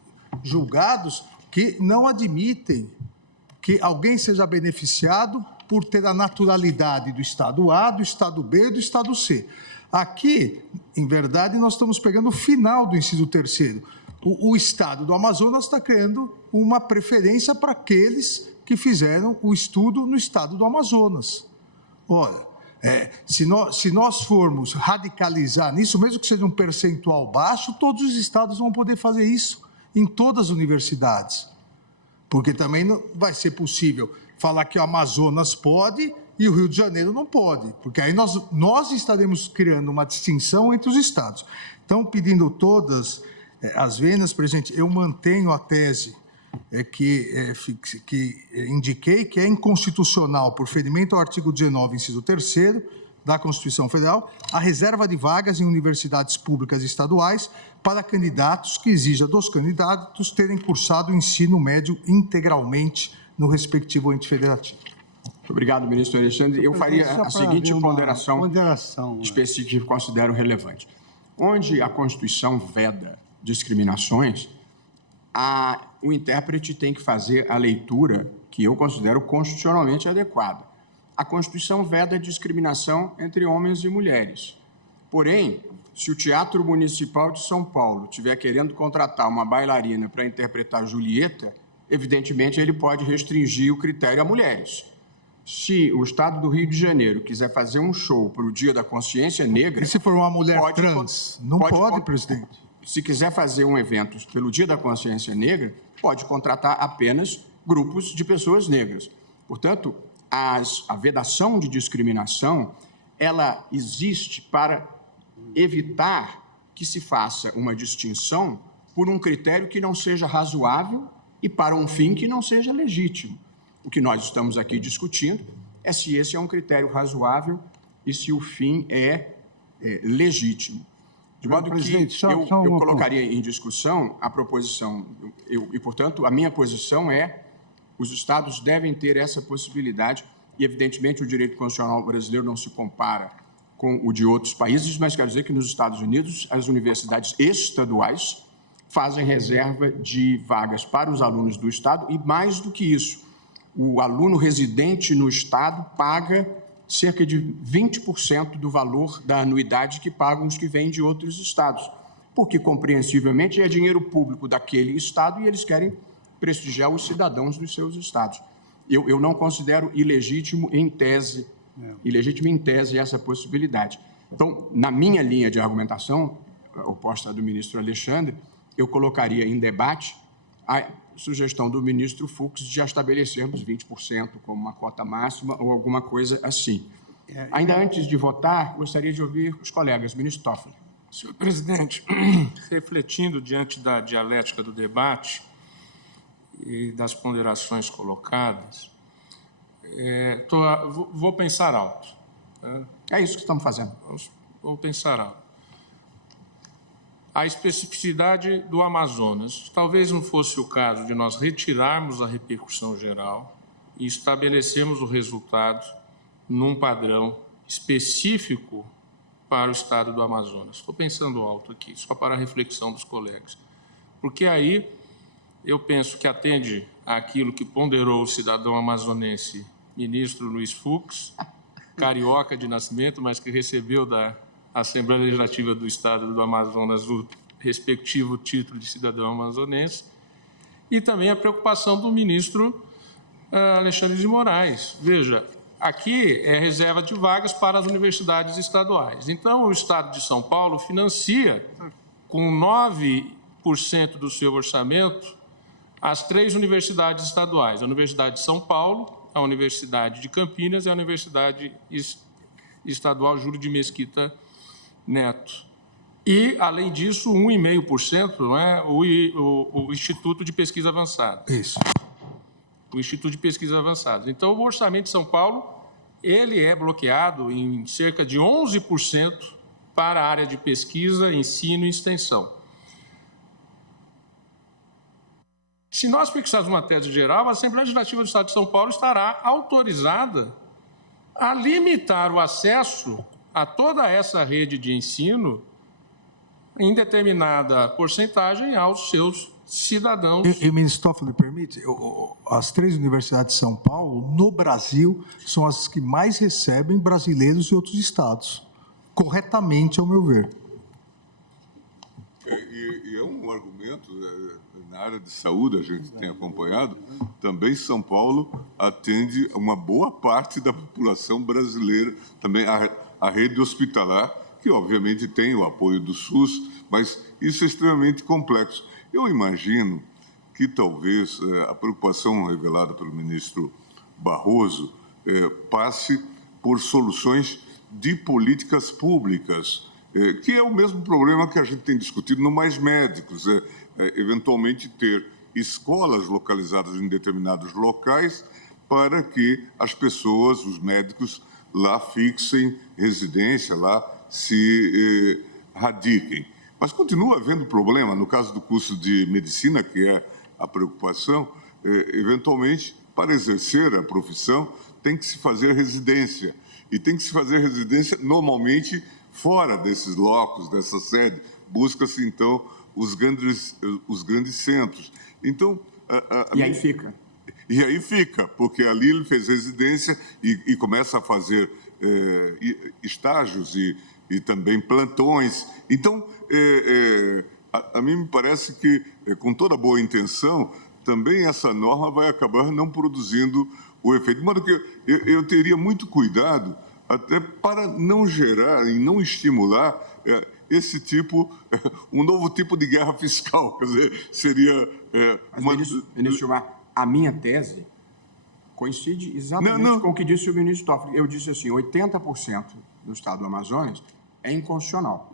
julgados que não admitem que alguém seja beneficiado por ter a naturalidade do Estado A, do Estado B e do Estado C. Aqui, em verdade, nós estamos pegando o final do inciso 3º. O Estado do Amazonas está criando uma preferência para aqueles que fizeram o estudo no Estado do Amazonas. Ora, se nós formos radicalizar nisso, mesmo que seja um percentual baixo, todos os estados vão poder fazer isso em todas as universidades. Porque também não vai ser possível falar que o Amazonas pode e o Rio de Janeiro não pode, porque aí nós estaremos criando uma distinção entre os estados. Então, pedindo todas as venas, presidente, eu mantenho a tese que indiquei, que é inconstitucional, por ferimento ao artigo 19, inciso 3º da Constituição Federal, a reserva de vagas em universidades públicas estaduais para candidatos que exija dos candidatos terem cursado o ensino médio integralmente no respectivo ente federativo. Muito obrigado, ministro Alexandre. Eu faria a seguinte ponderação específica que considero relevante. Onde a Constituição veda discriminações, o intérprete tem que fazer a leitura que eu considero constitucionalmente adequada. A Constituição veda a discriminação entre homens e mulheres. Porém, se o Teatro Municipal de São Paulo estiver querendo contratar uma bailarina para interpretar Julieta, evidentemente ele pode restringir o critério a mulheres. Se o Estado do Rio de Janeiro quiser fazer um show para o Dia da Consciência Negra... E se for uma mulher trans? Não pode, presidente. Se quiser fazer um evento pelo Dia da Consciência Negra, pode contratar apenas grupos de pessoas negras. Portanto, a vedação de discriminação, ela existe para evitar que se faça uma distinção por um critério que não seja razoável e para um fim que não seja legítimo. O que nós estamos aqui discutindo é se esse é um critério razoável e se o fim é legítimo. De modo que eu colocaria em discussão a proposição, e, portanto, a minha posição é os estados devem ter essa possibilidade e, evidentemente, o direito constitucional brasileiro não se compara com o de outros países, mas quero dizer que nos Estados Unidos as universidades estaduais fazem reserva de vagas para os alunos do estado e, mais do que isso, o aluno residente no estado paga cerca de 20% do valor da anuidade que pagam os que vêm de outros estados, porque, compreensivelmente, é dinheiro público daquele estado e eles querem prestigiar os cidadãos dos seus estados. Eu não considero ilegítimo em tese essa possibilidade. Então, na minha linha de argumentação, oposta à do ministro Alexandre, eu colocaria em debate a sugestão do ministro Fux de já estabelecermos 20% como uma cota máxima ou alguma coisa assim. Ainda antes de votar, gostaria de ouvir os colegas. Ministro Toffoli. Senhor presidente, refletindo diante da dialética do debate e das ponderações colocadas, vou pensar alto. É isso que estamos fazendo. Vou pensar alto. A especificidade do Amazonas. Talvez não fosse o caso de nós retirarmos a repercussão geral e estabelecermos o resultado num padrão específico para o estado do Amazonas. Estou pensando alto aqui, só para a reflexão dos colegas. Porque aí eu penso que atende àquilo que ponderou o cidadão amazonense, ministro Luiz Fux, carioca de nascimento, mas que recebeu da Assembleia Legislativa do Estado do Amazonas o respectivo título de cidadão amazonense, e também a preocupação do ministro Alexandre de Moraes. Veja, aqui é reserva de vagas para as universidades estaduais. Então, o Estado de São Paulo financia, com 9% do seu orçamento, as 3 universidades estaduais: a Universidade de São Paulo, a Universidade de Campinas e a Universidade Estadual Júlio de Mesquita Neto. E, além disso, 1,5%, não é, o Instituto de Pesquisa Avançada. Isso. O Instituto de Pesquisa Avançada. Então, o orçamento de São Paulo, ele é bloqueado em cerca de 11% para a área de pesquisa, ensino e extensão. Se nós fixarmos uma tese geral, a Assembleia Legislativa do Estado de São Paulo estará autorizada a limitar o acesso a toda essa rede de ensino em determinada porcentagem aos seus cidadãos. E ministro Toffoli, permite, as 3 universidades de São Paulo, no Brasil, são as que mais recebem brasileiros de outros estados. Corretamente, ao meu ver. E é um argumento, na área de saúde, a gente tem acompanhado, também São Paulo atende uma boa parte da população brasileira, também a rede hospitalar, que obviamente tem o apoio do SUS, mas isso é extremamente complexo. Eu imagino que talvez a preocupação revelada pelo ministro Barroso passe por soluções de políticas públicas, que é o mesmo problema que a gente tem discutido no Mais Médicos, eventualmente ter escolas localizadas em determinados locais para que as pessoas, os médicos, lá fixem residência, lá se radiquem. Mas continua havendo problema, no caso do curso de medicina, que é a preocupação, eventualmente, para exercer a profissão, tem que se fazer residência. E tem que se fazer residência, normalmente, fora desses locos, dessa sede. Busca-se, então, os grandes centros. Então... E aí fica. E aí fica, porque ali ele fez residência e começa a fazer estágios e também plantões. Então, a mim me parece que, com toda boa intenção, também essa norma vai acabar não produzindo o efeito. De modo que eu teria muito cuidado até para não gerar e não estimular esse tipo, um novo tipo de guerra fiscal. Quer dizer, seria uma... Ministro Gilmar, a minha tese coincide exatamente com o que disse o ministro Toffoli. Eu disse assim, 80% do estado do Amazonas é inconstitucional.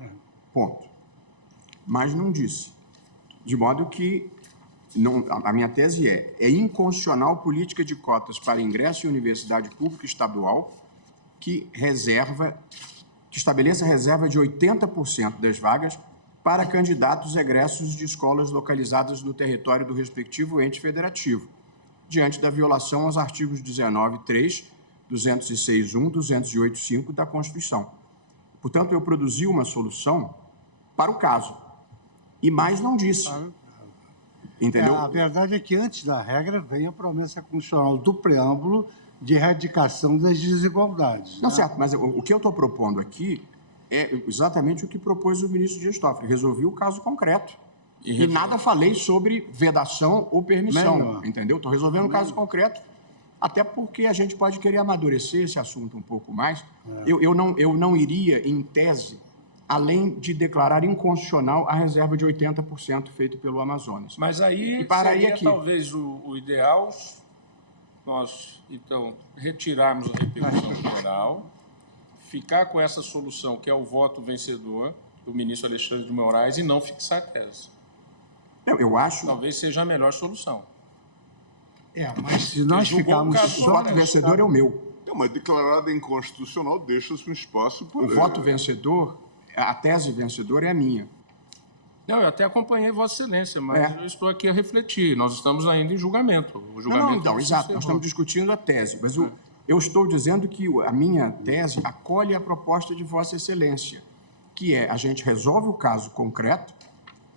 Ponto. Mas não disse. De modo que a minha tese é inconstitucional política de cotas para ingresso em universidade pública estadual que estabeleça reserva de 80% das vagas para candidatos egressos de escolas localizadas no território do respectivo ente federativo, diante da violação aos artigos 19.3, 206.1, 208.5 da Constituição. Portanto, eu produzi uma solução para o caso. E mais não disse. Entendeu? A verdade é que antes da regra vem a promessa constitucional do preâmbulo de erradicação das desigualdades. Não, certo, mas o que eu estou propondo aqui é exatamente o que propôs o ministro Dias Toffoli. Resolvi o caso concreto. E nada falei sobre vedação ou permissão, entendeu? Estou resolvendo um caso concreto, até porque a gente pode querer amadurecer esse assunto um pouco mais. Eu não iria, em tese, além de declarar inconstitucional a reserva de 80% feita pelo Amazonas. Mas aí seria aqui talvez o ideal nós, então, retirarmos a repercussão geral, ficar com essa solução, que é o voto vencedor do ministro Alexandre de Moraes, e não fixar a tese. Eu acho... Talvez seja a melhor solução. Mas se nós ficarmos... O voto vencedor é o meu. Mas declarada inconstitucional deixa-se um espaço para... O voto vencedor, a tese vencedora é a minha. Não, eu até acompanhei Vossa Excelência, mas eu estou aqui a refletir. Nós estamos ainda em julgamento. O julgamento não, exato. Nós estamos discutindo a tese. Mas eu estou dizendo que a minha tese acolhe a proposta de Vossa Excelência, que é a gente resolve o caso concreto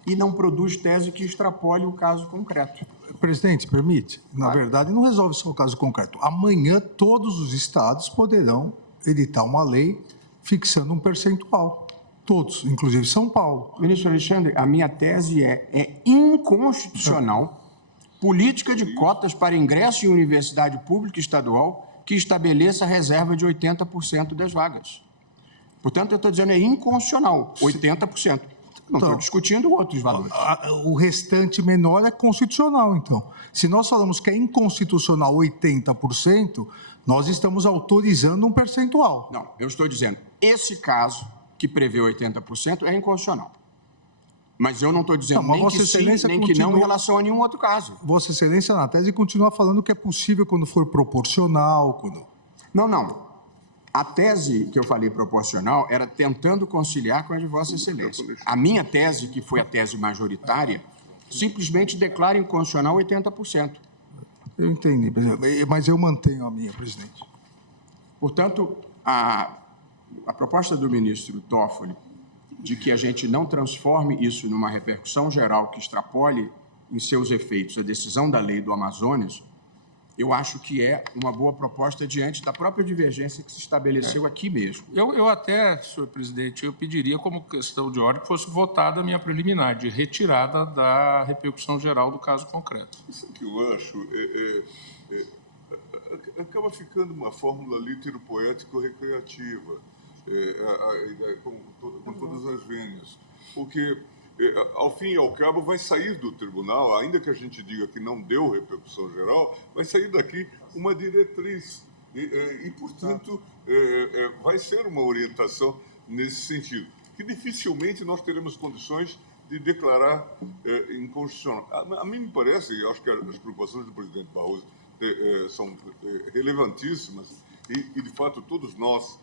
e não produz tese que extrapole o caso concreto. Presidente, permite? Na verdade, não resolve só o caso concreto. Amanhã, todos os estados poderão editar uma lei fixando um percentual. Todos, inclusive São Paulo. Ministro Alexandre, a minha tese é inconstitucional política de cotas para ingresso em universidade pública e estadual que estabeleça a reserva de 80% das vagas. Portanto, eu estou dizendo, é inconstitucional, 80%. Não estou discutindo outros valores. O restante menor é constitucional, então. Se nós falamos que é inconstitucional 80%, nós estamos autorizando um percentual. Não, eu estou dizendo, esse caso que prevê 80% é inconstitucional. Mas eu não estou dizendo nem que sim, nem que não em relação a nenhum outro caso. Vossa Excelência, na tese, continua falando que é possível quando for proporcional, quando... Não. A tese que eu falei proporcional era tentando conciliar com a de Vossa Excelência. A minha tese, que foi a tese majoritária, simplesmente declara inconstitucional 80%. Eu entendi, presidente, mas eu mantenho a minha, presidente. Portanto, a proposta do ministro Toffoli de que a gente não transforme isso numa repercussão geral que extrapole em seus efeitos a decisão da lei do Amazonas, eu acho que é uma boa proposta diante da própria divergência que se estabeleceu aqui mesmo. Eu até, senhor presidente, eu pediria como questão de ordem que fosse votada a minha preliminar, de retirada da repercussão geral do caso concreto. Isso que eu acho acaba ficando uma fórmula litero-poético-recreativa, com todas as vênias, porque, ao fim e ao cabo, vai sair do tribunal, ainda que a gente diga que não deu repercussão geral, vai sair daqui uma diretriz e portanto, vai ser uma orientação nesse sentido, que dificilmente nós teremos condições de declarar inconstitucional. A mim me parece, e acho que as preocupações do presidente Barroso são relevantíssimas, e de fato todos nós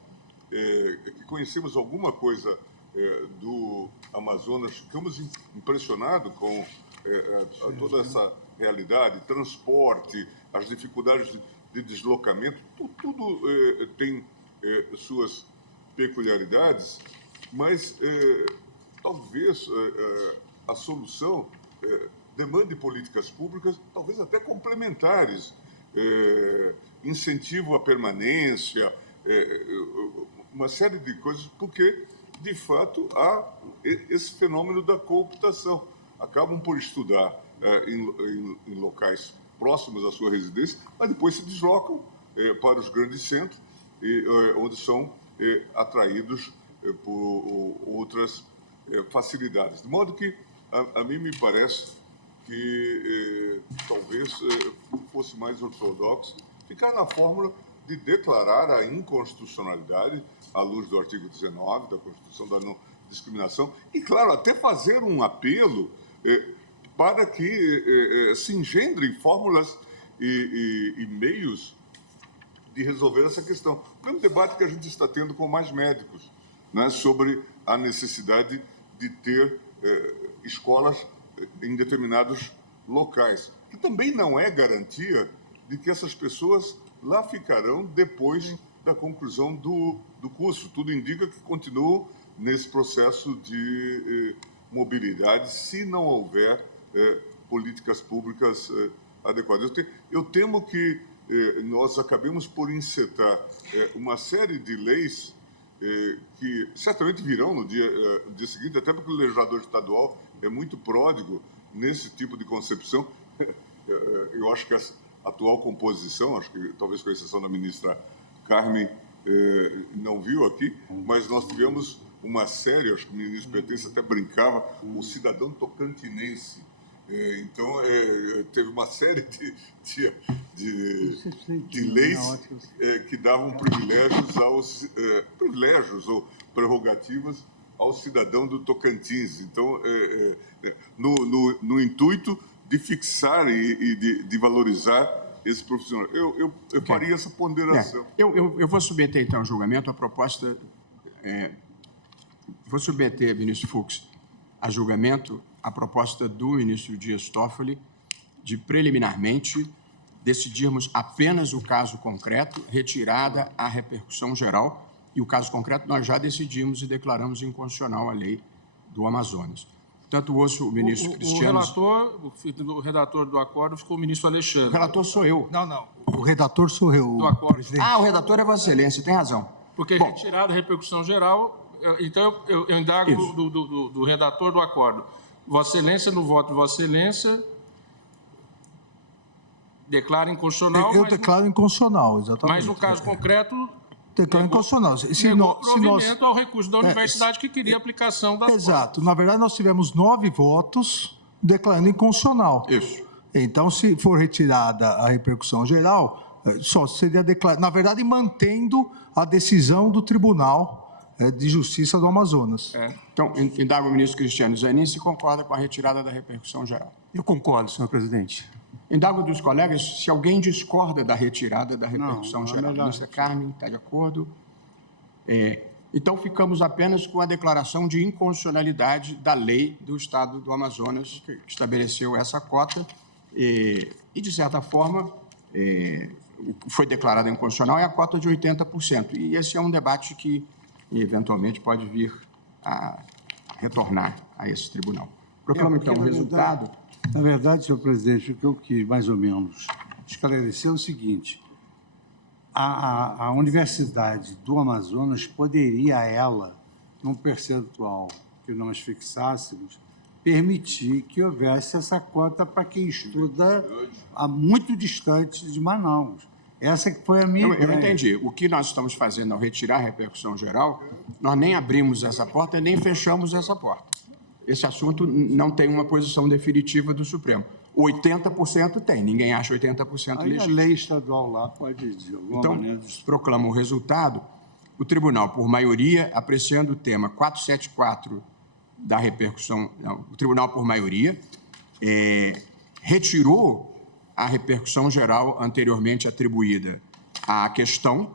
que conhecemos alguma coisa do Amazonas, ficamos impressionados com toda essa realidade, transporte, as dificuldades de deslocamento, tudo tem suas peculiaridades, mas talvez a solução demande políticas públicas, talvez até complementares, incentivo à permanência, uma série de coisas, porque, de fato, há esse fenômeno da cooptação. Acabam por estudar em locais próximos à sua residência, mas depois se deslocam para os grandes centros, onde são atraídos por outras facilidades. De modo que, a mim me parece que talvez fosse mais ortodoxo ficar na fórmula de declarar a inconstitucionalidade à luz do artigo 19 da Constituição da Não Discriminação e, claro, até fazer um apelo para que se engendrem fórmulas e meios de resolver essa questão. O mesmo debate que a gente está tendo com mais médicos, né, sobre a necessidade de ter escolas em determinados locais, que também não é garantia de que essas pessoas lá ficarão depois da conclusão do curso. Tudo indica que continuam nesse processo de mobilidade, se não houver políticas públicas adequadas. Eu temo que nós acabemos por encetar uma série de leis que certamente virão no dia seguinte, até porque o legislador estadual é muito pródigo nesse tipo de concepção. Eu acho que essa atual composição, acho que talvez com exceção da ministra Carmen, não viu aqui, mas nós tivemos uma série, acho que o ministro Pertence até brincava, o cidadão tocantinense. Então, teve uma série de leis que davam privilégios ou prerrogativas ao cidadão do Tocantins. Então, no intuito de fixar e de valorizar esse profissional. Eu faria essa ponderação. Eu vou submeter, então, ao julgamento a proposta... vou submeter, ministro Fux, a julgamento a proposta do ministro Dias Toffoli de, preliminarmente, decidirmos apenas o caso concreto, retirada a repercussão geral, e o caso concreto nós já decidimos e declaramos inconstitucional a lei do Amazonas. Portanto, ouço o ministro Cristiano... O redator do acordo ficou o ministro Alexandre. O relator sou eu. Não. O redator sou eu, do acordo. Presidente. O redator é Vossa Excelência, tem razão. Porque retirada a repercussão geral, então eu indago do redator do acordo. Vossa Excelência, no voto de Vossa Excelência, Declara inconstitucional, Eu mas, declaro inconstitucional, exatamente. mas no caso concreto, declaro inconstitucional. negou provimento ao recurso da universidade que queria aplicação da Exato. Na verdade, nós tivemos 9 votos declarando inconstitucional. Isso. Então, se for retirada a repercussão geral, só seria declarado, na verdade, mantendo a decisão do Tribunal de Justiça do Amazonas. Então, indago o ministro Cristiano Zanin se concorda com a retirada da repercussão geral. Eu concordo, senhor presidente. Indago dos colegas se alguém discorda da retirada da repercussão geral. A ministra Carmen está de acordo? Então, ficamos apenas com a declaração de inconstitucionalidade da lei do Estado do Amazonas, que estabeleceu essa cota e de certa forma, foi declarada inconstitucional é a cota de 80%. E esse é um debate que, eventualmente, pode vir a retornar a esse tribunal. Proclamo, então, o resultado. Na verdade, senhor presidente, o que eu quis, mais ou menos, esclarecer é o seguinte. A Universidade do Amazonas poderia, ela, num percentual que nós fixássemos, permitir que houvesse essa cota para quem estuda muito distante de Manaus. Essa que foi a minha ideia. Eu entendi. O que nós estamos fazendo ao retirar a repercussão geral, nós nem abrimos essa porta, nem fechamos essa porta. Esse assunto não tem uma posição definitiva do Supremo. 80% tem, ninguém acha 80% Aí legítimo. a lei estadual lá pode, de alguma Então, maneira... proclamo o resultado. O tribunal, por maioria, apreciando o tema 474 da repercussão... Não, o tribunal, por maioria, retirou a repercussão geral anteriormente atribuída à questão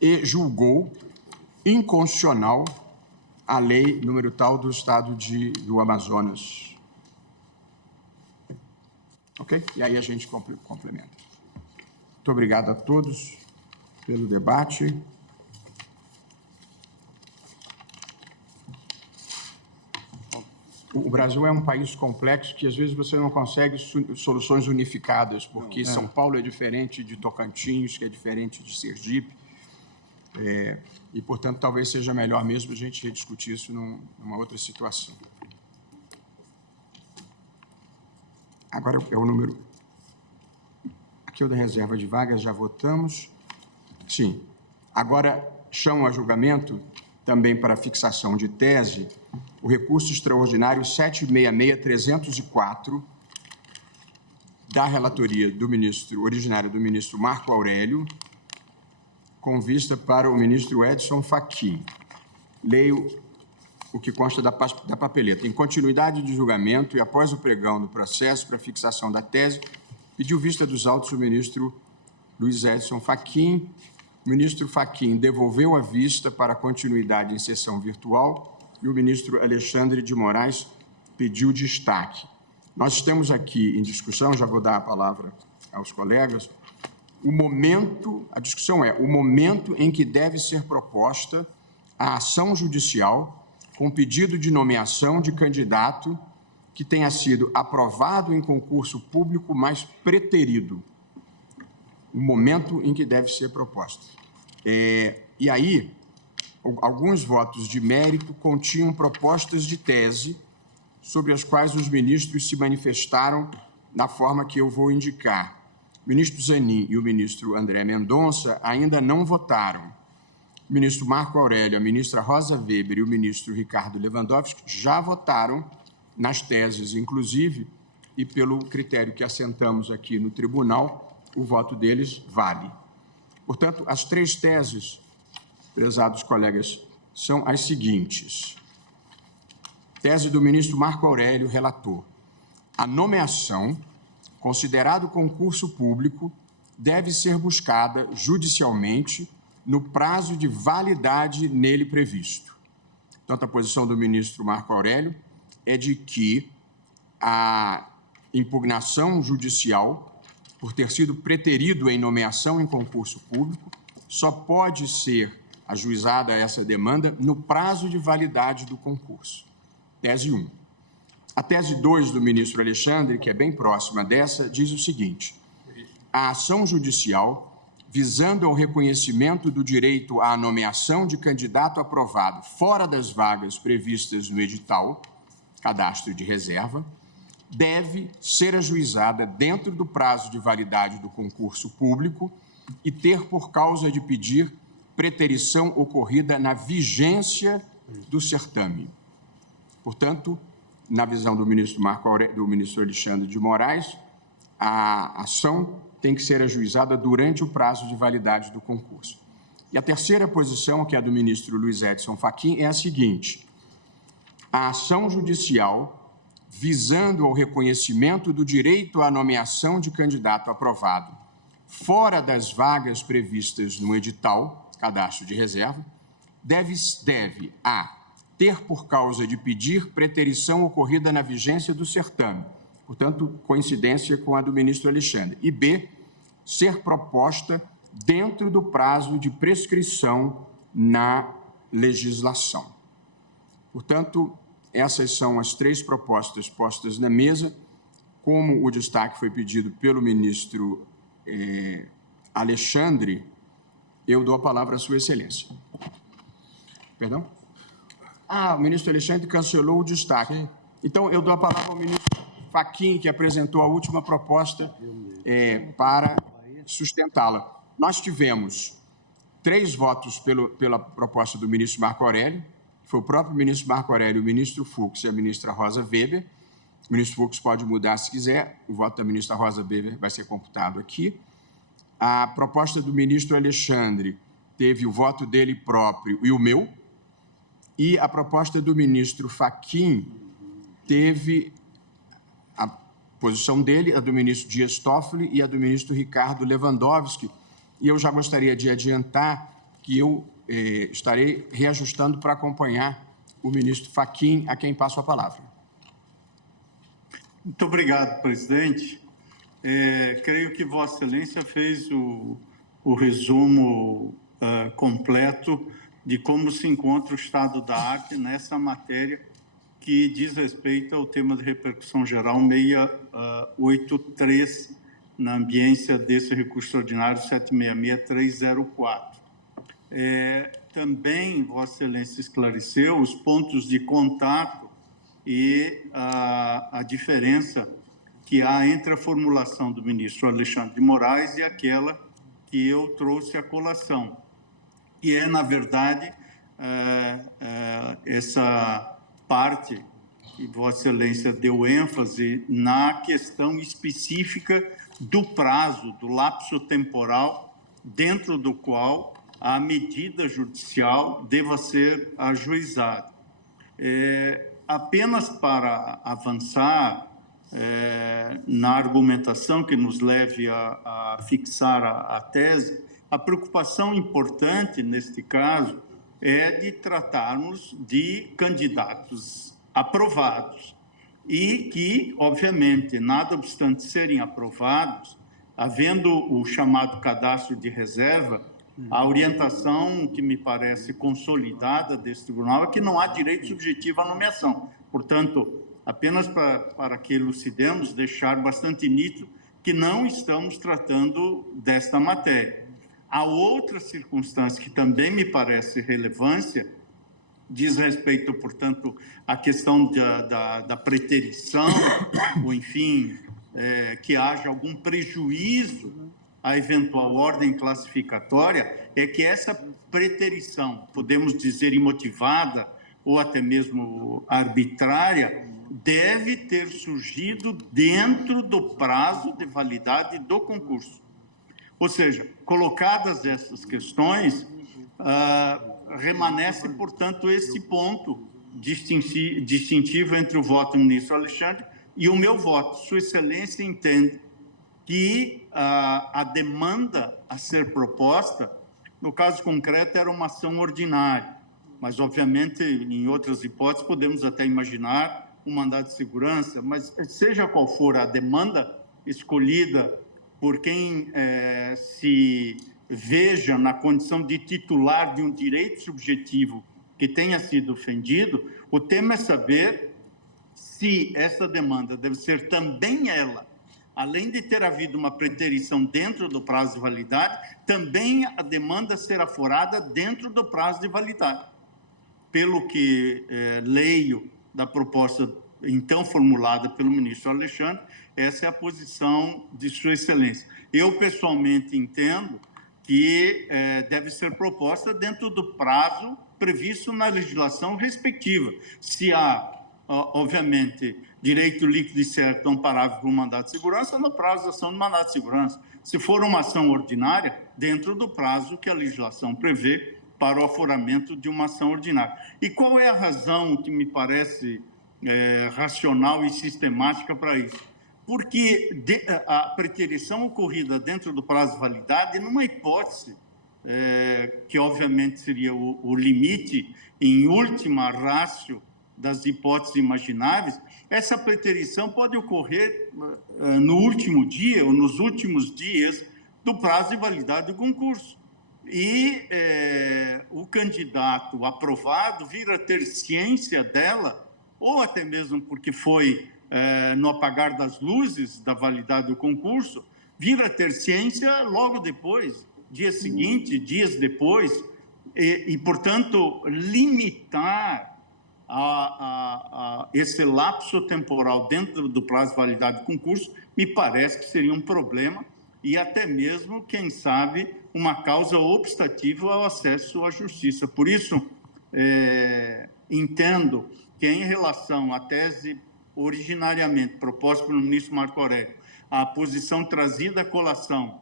e julgou inconstitucional a lei número tal do Estado do Amazonas. Ok? E aí a gente complementa. Muito obrigado a todos pelo debate. O Brasil é um país complexo que, às vezes, você não consegue soluções unificadas, porque São Paulo é diferente de Tocantins, que é diferente de Sergipe. E, portanto, talvez seja melhor mesmo a gente rediscutir isso numa outra situação. Agora é o número... Aqui é o da reserva de vagas, já votamos. Sim. Agora, chamo a julgamento, também para fixação de tese, o recurso extraordinário 766-304 da relatoria do ministro, originário do ministro Marco Aurélio, com vista para o ministro Edson Fachin. Leio o que consta da papeleta. Em continuidade de julgamento e após o pregão do processo para fixação da tese, pediu vista dos autos o ministro Luiz Edson Fachin. O ministro Fachin devolveu a vista para continuidade em sessão virtual e o ministro Alexandre de Moraes pediu destaque. Nós temos aqui em discussão, já vou dar a palavra aos colegas, a discussão é o momento em que deve ser proposta a ação judicial com pedido de nomeação de candidato que tenha sido aprovado em concurso público, mas preterido. O momento em que deve ser proposta. E aí, alguns votos de mérito continham propostas de tese sobre as quais os ministros se manifestaram da forma que eu vou indicar. O ministro Zanin e o ministro André Mendonça ainda não votaram. O ministro Marco Aurélio, a ministra Rosa Weber e o ministro Ricardo Lewandowski já votaram nas teses, inclusive, e pelo critério que assentamos aqui no tribunal, o voto deles vale. Portanto, as três teses, prezados colegas, são as seguintes. Tese do ministro Marco Aurélio, relator. A nomeação, considerado concurso público, deve ser buscada judicialmente no prazo de validade nele previsto. Portanto, a posição do ministro Marco Aurélio é de que a impugnação judicial, por ter sido preterido em nomeação em concurso público, só pode ser ajuizada essa demanda no prazo de validade do concurso. Tese 1. A tese 2 do ministro Alexandre, que é bem próxima dessa, diz o seguinte: a ação judicial, visando ao reconhecimento do direito à nomeação de candidato aprovado fora das vagas previstas no edital, cadastro de reserva, deve ser ajuizada dentro do prazo de validade do concurso público e ter por causa de pedir preterição ocorrida na vigência do certame. Portanto, na visão do ministro Alexandre de Moraes, a ação tem que ser ajuizada durante o prazo de validade do concurso. E a terceira posição, que é a do ministro Luiz Edson Fachin, é a seguinte: a ação judicial visando ao reconhecimento do direito à nomeação de candidato aprovado fora das vagas previstas no edital, cadastro de reserva, deve a. ter por causa de pedir preterição ocorrida na vigência do certame, portanto, coincidência com a do ministro Alexandre, e b. ser proposta dentro do prazo de prescrição na legislação. Portanto, essas são as três propostas postas na mesa. Como o destaque foi pedido pelo ministro Alexandre, eu dou a palavra à Sua Excelência. Perdão? O ministro Alexandre cancelou o destaque. Sim. Então, eu dou a palavra ao ministro Fachin, que apresentou a última proposta para sustentá-la. Nós tivemos 3 votos pela proposta do ministro Marco Aurélio, foi o próprio ministro Marco Aurélio, o ministro Fux e a ministra Rosa Weber. O ministro Fux pode mudar se quiser, o voto da ministra Rosa Weber vai ser computado aqui. A proposta do ministro Alexandre teve o voto dele próprio e o meu, e a proposta do ministro Fachin teve a posição dele, a do ministro Dias Toffoli e a do ministro Ricardo Lewandowski. E eu já gostaria de adiantar que eu estarei reajustando para acompanhar o ministro Fachin, a quem passo a palavra. Muito obrigado, presidente. Creio que Vossa Excelência fez o resumo completo de como se encontra o estado da arte nessa matéria que diz respeito ao tema de repercussão geral 683, na ambiência desse recurso ordinário 766-304. Também Vossa Excelência esclareceu os pontos de contato e a diferença que há entre a formulação do ministro Alexandre de Moraes e aquela que eu trouxe à colação, que é, na verdade, essa parte que Vossa Excelência deu ênfase na questão específica do prazo, do lapso temporal dentro do qual a medida judicial deva ser ajuizada. Apenas para avançar na argumentação que nos leve a fixar a tese, a preocupação importante neste caso é de tratarmos de candidatos aprovados e que, obviamente, nada obstante serem aprovados, havendo o chamado cadastro de reserva, a orientação que me parece consolidada desse tribunal é que não há direito subjetivo à nomeação. Portanto, apenas para que elucidemos, deixar bastante nítido que não estamos tratando desta matéria. A outra circunstância que também me parece relevância diz respeito, portanto, à questão da preterição, ou, enfim, que haja algum prejuízo à eventual ordem classificatória, é que essa preterição, podemos dizer imotivada ou até mesmo arbitrária, deve ter surgido dentro do prazo de validade do concurso. Ou seja, colocadas essas questões, remanesce, portanto, esse ponto distintivo entre o voto do ministro Alexandre e o meu voto. Sua Excelência entende que a demanda a ser proposta, no caso concreto, era uma ação ordinária, mas, obviamente, em outras hipóteses, podemos até imaginar um mandado de segurança, mas seja qual for a demanda escolhida por quem se veja na condição de titular de um direito subjetivo que tenha sido ofendido, o tema é saber se essa demanda deve ser também ela, além de ter havido uma preterição dentro do prazo de validade, também a demanda será aforada dentro do prazo de validade. Pelo que leio da proposta então formulada pelo ministro Alexandre. Essa é a posição de Sua Excelência. Eu, pessoalmente, entendo que deve ser proposta dentro do prazo previsto na legislação respectiva. Se há, obviamente, direito líquido e certo amparável por mandato de segurança, no prazo da ação de mandato de segurança. Se for uma ação ordinária, dentro do prazo que a legislação prevê para o aforamento de uma ação ordinária. E qual é a razão que me parece racional e sistemática para isso? Porque a preterição ocorrida dentro do prazo de validade, numa hipótese, que obviamente seria o limite em última ratio das hipóteses imagináveis, essa preterição pode ocorrer no último dia ou nos últimos dias do prazo de validade do concurso. E o candidato aprovado vir a ter ciência dela, ou até mesmo porque foi no apagar das luzes da validade do concurso, vir a ter ciência logo depois, dia seguinte, dias depois, e portanto, limitar esse lapso temporal dentro do prazo de validade do concurso, me parece que seria um problema e até mesmo, quem sabe, uma causa obstativa ao acesso à justiça. Por isso, entendo que, em relação à tese originariamente proposta pelo ministro Marco Aurélio, a posição trazida à colação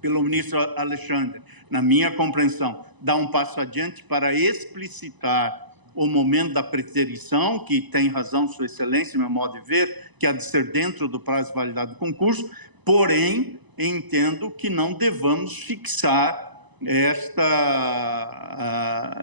pelo ministro Alexandre, na minha compreensão, dá um passo adiante para explicitar o momento da preterição, que tem razão Sua Excelência, meu modo de ver, que há de ser dentro do prazo de validade do concurso, porém, entendo que não devamos fixar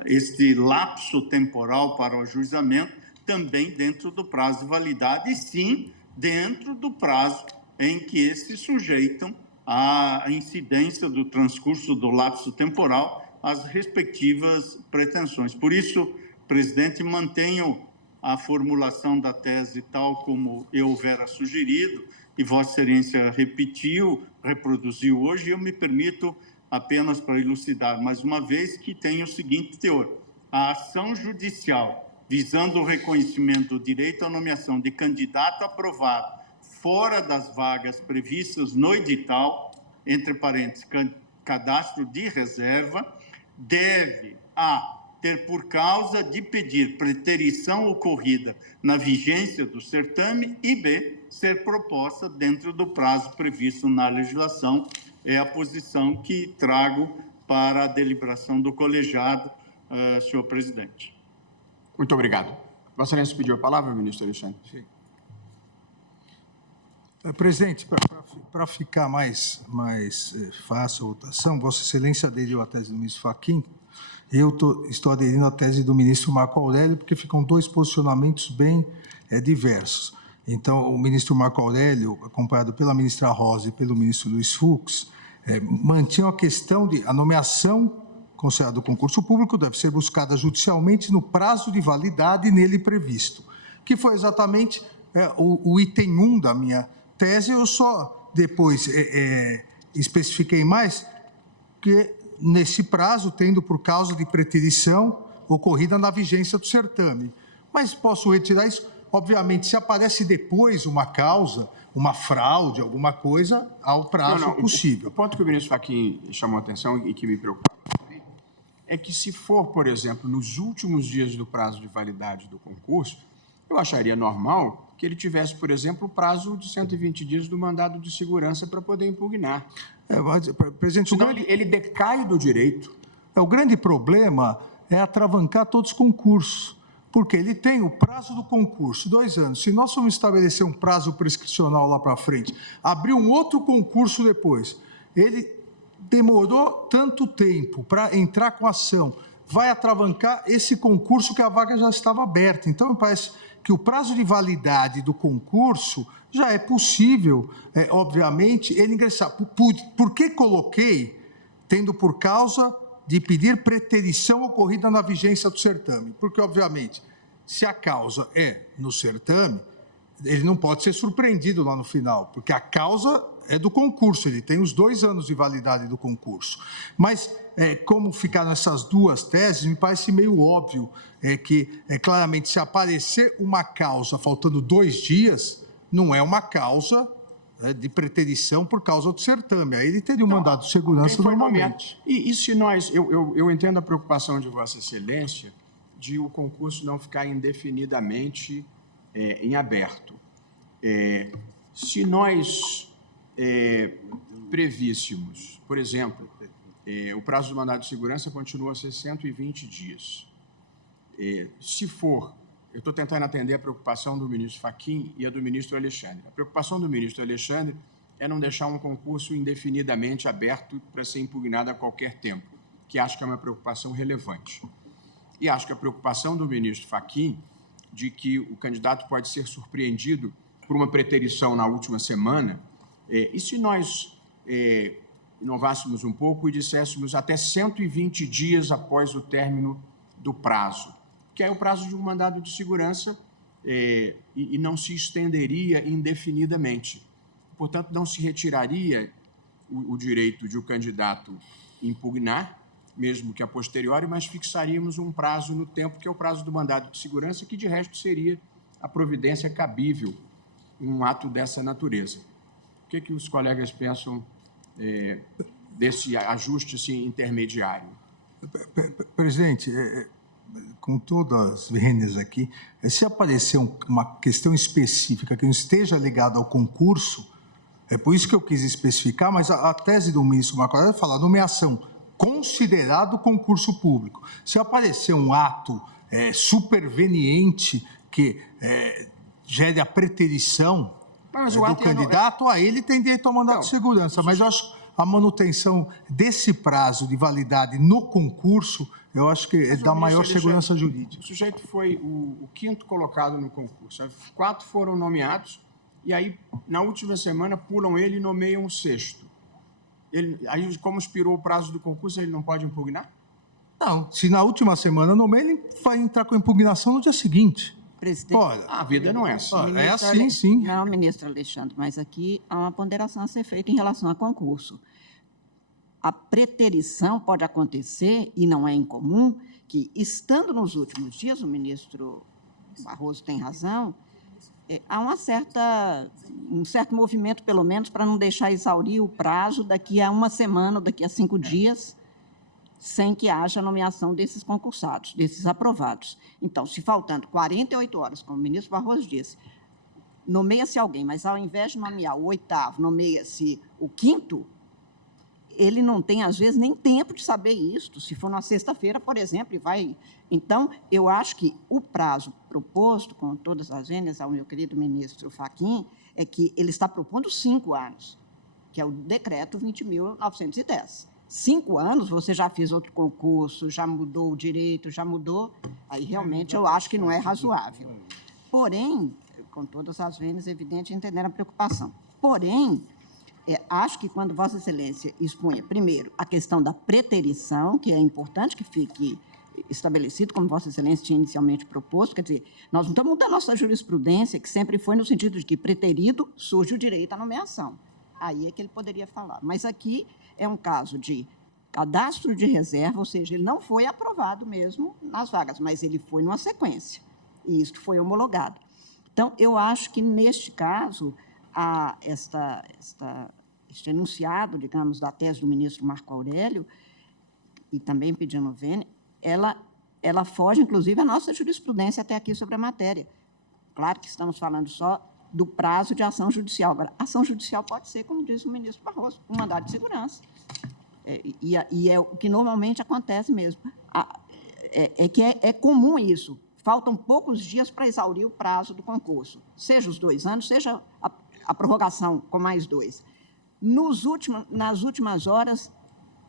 este lapso temporal para o ajuizamento também dentro do prazo de validade, e sim dentro do prazo em que se sujeitam à incidência do transcurso do lapso temporal às respectivas pretensões. Por isso, presidente, mantenho a formulação da tese tal como eu houvera sugerido, e Vossa Excelência reproduziu hoje, e eu me permito apenas para elucidar mais uma vez que tem o seguinte teor: a ação judicial visando o reconhecimento do direito à nomeação de candidato aprovado fora das vagas previstas no edital, entre parênteses, cadastro de reserva, deve ter por causa de pedir preterição ocorrida na vigência do certame e B, ser proposta dentro do prazo previsto na legislação. É a posição que trago para a deliberação do colegiado, senhor presidente. Muito obrigado. Vossa Excelência pediu a palavra, ministro Alexandre. Sim. Presidente, para ficar mais fácil a votação, Vossa Excelência aderiu à tese do ministro Fachin. Eu estou aderindo à tese do ministro Marco Aurélio, porque ficam dois posicionamentos bem diversos. Então, o ministro Marco Aurélio, acompanhado pela ministra Rosa e pelo ministro Luiz Fux, mantinham a questão de a nomeação considerada do concurso público deve ser buscada judicialmente no prazo de validade nele previsto, que foi exatamente o item 1 da minha tese. Eu só depois especifiquei mais que nesse prazo, tendo por causa de preterição ocorrida na vigência do certame. Mas posso retirar isso. Obviamente, se aparece depois uma causa, uma fraude, alguma coisa, ao prazo possível. O ponto que o ministro Fachin chamou a atenção e que me preocupa é que, se for, por exemplo, nos últimos dias do prazo de validade do concurso, eu acharia normal que ele tivesse, por exemplo, o prazo de 120 dias do mandado de segurança para poder impugnar. Presidente, senão ele decai do direito. O grande problema é atravancar todos os concursos, porque ele tem o prazo do concurso, 2 anos. Se nós formos estabelecer um prazo prescricional lá para frente, abrir um outro concurso depois, ele demorou tanto tempo para entrar com a ação, vai atravancar esse concurso que a vaga já estava aberta. Então, me parece que o prazo de validade do concurso já é possível, obviamente, ele ingressar. Por que coloquei, tendo por causa de pedir preterição ocorrida na vigência do certame? Porque, obviamente, se a causa é no certame, ele não pode ser surpreendido lá no final, porque a causa é do concurso, ele tem os 2 anos de validade do concurso. Mas, como ficaram essas duas teses, me parece meio óbvio que, claramente, se aparecer uma causa faltando 2 dias, não é uma causa de preterição por causa do certame. Aí ele teria um mandado de segurança normalmente. E se nós... Eu entendo a preocupação de Vossa Excelência de o concurso não ficar indefinidamente em aberto. Se nós prevíssemos, por exemplo, o prazo do mandado de segurança continua a ser 120 dias. Se for, eu estou tentando atender a preocupação do ministro Fachin e a do ministro Alexandre. A preocupação do ministro Alexandre é não deixar um concurso indefinidamente aberto para ser impugnado a qualquer tempo, que acho que é uma preocupação relevante. E acho que a preocupação do ministro Fachin de que o candidato pode ser surpreendido por uma preterição na última semana, e se nós inovássemos um pouco e disséssemos até 120 dias após o término do prazo, que é o prazo de um mandado de segurança e não se estenderia indefinidamente. Portanto, não se retiraria o direito de o candidato impugnar, mesmo que a posteriori, mas fixaríamos um prazo no tempo, que é o prazo do mandado de segurança, que, de resto, seria a providência cabível em um ato dessa natureza. O que os colegas pensam desse ajuste assim, intermediário? Presidente, com todas as vênias aqui, se aparecer uma questão específica que não esteja ligada ao concurso, é por isso que eu quis especificar, mas a tese do ministro Marco Aurélio fala nomeação considerado concurso público. Se aparecer um ato superveniente que gere a preterição do candidato, a ele tem direito ao mandado de segurança. Mas eu acho a manutenção desse prazo de validade no concurso, eu acho que dá maior segurança jurídica. O sujeito foi o 5º colocado no concurso. 4 foram nomeados e aí, na última semana, pulam ele e nomeiam o 6º. Aí, como expirou o prazo do concurso, ele não pode impugnar? Não. Se na última semana nomeia, ele vai entrar com a impugnação no dia seguinte. Presidente, olha, a vida não é assim. É assim, sim. Não, ministro Alexandre, mas aqui há uma ponderação a ser feita em relação a concurso. A preterição pode acontecer, e não é incomum, que, estando nos últimos dias, o ministro Barroso tem razão, há um certo movimento, pelo menos, para não deixar exaurir o prazo daqui a uma semana ou daqui a 5 dias, sem que haja nomeação desses concursados, desses aprovados. Então, se faltando 48 horas, como o ministro Barroso disse, nomeia-se alguém, mas ao invés de nomear o 8º, nomeia-se o 5º, ele não tem, às vezes, nem tempo de saber isso. Se for na sexta-feira, por exemplo, e vai... Então, eu acho que o prazo proposto, com todas as vênias, ao meu querido ministro Fachin, é que ele está propondo 5 anos, que é o decreto 20.910. 5 anos, você já fez outro concurso, já mudou o direito, já mudou, aí realmente eu acho que não é razoável. Porém, com todas as vênias, é evidente, entenderam a preocupação. Porém, acho que quando Vossa Excelência expunha, primeiro, a questão da preterição, que é importante que fique estabelecido, como Vossa Excelência tinha inicialmente proposto, quer dizer, nós não estamos mudando a nossa jurisprudência, que sempre foi no sentido de que preterido surge o direito à nomeação. Aí é que ele poderia falar. Mas aqui é um caso de cadastro de reserva, ou seja, ele não foi aprovado mesmo nas vagas, mas ele foi numa sequência, e isso foi homologado. Então, eu acho que, neste caso, este enunciado, digamos, da tese do ministro Marco Aurélio, e também pedindo vênia, ela foge, inclusive, à nossa jurisprudência até aqui sobre a matéria. Claro que estamos falando só do prazo de ação judicial. Agora, ação judicial pode ser, como diz o ministro Barroso, um mandado de segurança. E é o que normalmente acontece mesmo. É comum isso. Faltam poucos dias para exaurir o prazo do concurso, seja os 2 anos, seja a prorrogação com mais 2. Nas últimas horas,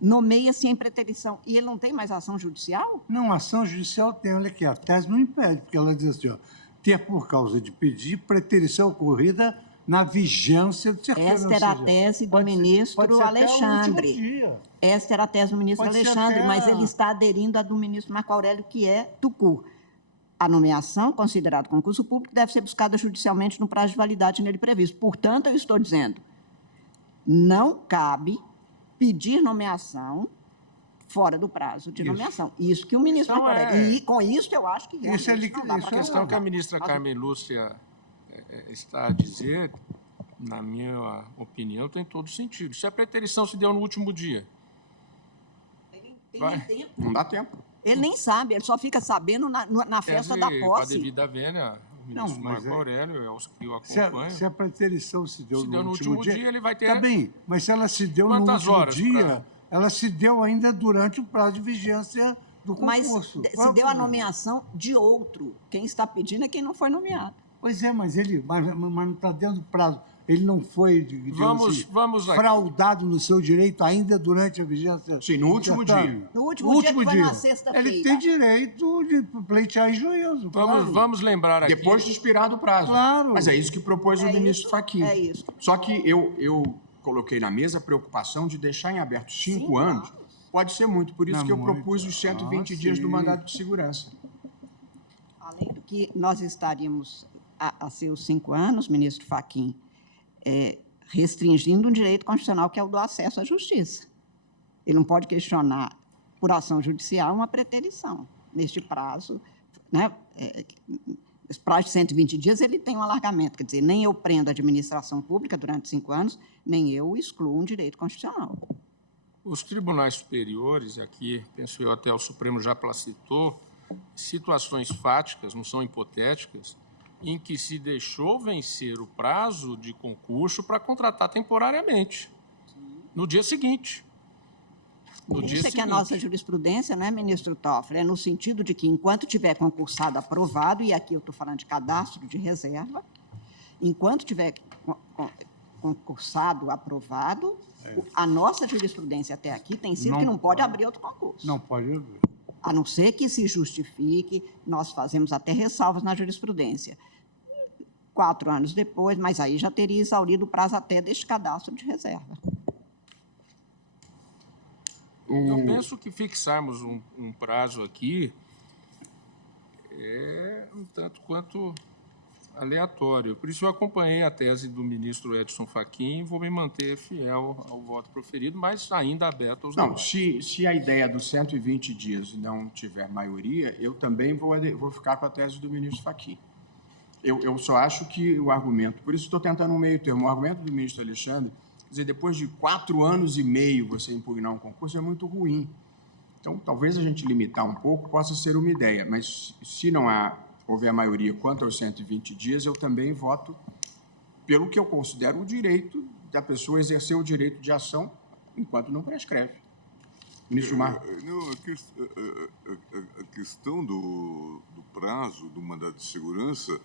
nomeia-se em preterição. E ele não tem mais ação judicial? Não, ação judicial tem, olha aqui, a tese não impede, porque ela diz assim, ter por causa de pedir preterição ocorrida na vigência do certame. Esta era a tese do ministro Alexandre. Esta era a tese do ministro Alexandre, mas ele está aderindo à do ministro Marco Aurélio, que é tucur. A nomeação, considerada concurso público, deve ser buscada judicialmente no prazo de validade nele previsto. Portanto, eu estou dizendo, não cabe pedir nomeação fora do prazo de nomeação. Isso que o ministro Então, E com isso eu acho que realmente não dá A questão que a ministra Carmen Lúcia está a dizer, na minha opinião, tem todo sentido. Se a preterição se deu no último dia... Não dá tempo. Ele nem sabe, ele só fica sabendo na festa da posse. Com a devida vênia, o ministro Marco Aurélio é os que o acompanham. Se a preterição se deu no último dia, ele vai ter... Tá bem, mas se ela se deu no último dia, ela se deu ainda durante o prazo de vigência do concurso. Mas se deu a nomeação de outro. Quem está pedindo é quem não foi nomeado. Pois é, mas não está dentro do prazo. Ele não foi, vamos fraudado no seu direito ainda durante a vigência? Sim, no último dia. No último dia, que foi na sexta-feira. Ele tem direito de pleitear em juízo. Vamos lembrar aqui... Depois de expirado o prazo. Claro. Mas é isso que propôs o ministro Fachin. É isso. Só que eu coloquei na mesa a preocupação de deixar em aberto 5 anos. Pode ser muito, por isso que eu propus os 120 dias do mandato de segurança. Além do que nós estaríamos a seus 5 anos, ministro Fachin, restringindo um direito constitucional que é o do acesso à justiça. Ele não pode questionar, por ação judicial, uma preterição. Neste prazo, né, esse prazo de 120 dias, ele tem um alargamento, quer dizer, nem eu prendo a administração pública durante 5 anos, nem eu excluo um direito constitucional. Os tribunais superiores, aqui, penso eu, até o Supremo já placitou, situações fáticas, não são hipotéticas, em que se deixou vencer o prazo de concurso para contratar temporariamente, no dia seguinte. Isso é que a nossa jurisprudência, não é, ministro Toffoli? É no sentido de que, enquanto tiver concursado aprovado, e aqui eu estou falando de cadastro de reserva, enquanto tiver concursado aprovado, a nossa jurisprudência até aqui tem sido que não pode abrir outro concurso. Não pode abrir. A não ser que se justifique, nós fazemos até ressalvas na jurisprudência. 4 anos depois, mas aí já teria exaurido o prazo até deste cadastro de reserva. Eu penso que fixarmos um prazo aqui é um tanto quanto aleatório. Por isso eu acompanhei a tese do ministro Edson Fachin e vou me manter fiel ao voto proferido, mas ainda aberto aos debates. Se a ideia dos 120 dias não tiver maioria, eu também vou ficar com a tese do ministro Fachin. Eu só acho que o argumento, por isso estou tentando um meio termo, o argumento do ministro Alexandre, quer dizer, depois de 4 anos e meio você impugnar um concurso é muito ruim. Então, talvez a gente limitar um pouco possa ser uma ideia, mas se não houver a maioria quanto aos 120 dias, eu também voto pelo que eu considero o direito da pessoa exercer o direito de ação enquanto não prescreve. Ministro Marco. A questão do prazo do mandado de segurança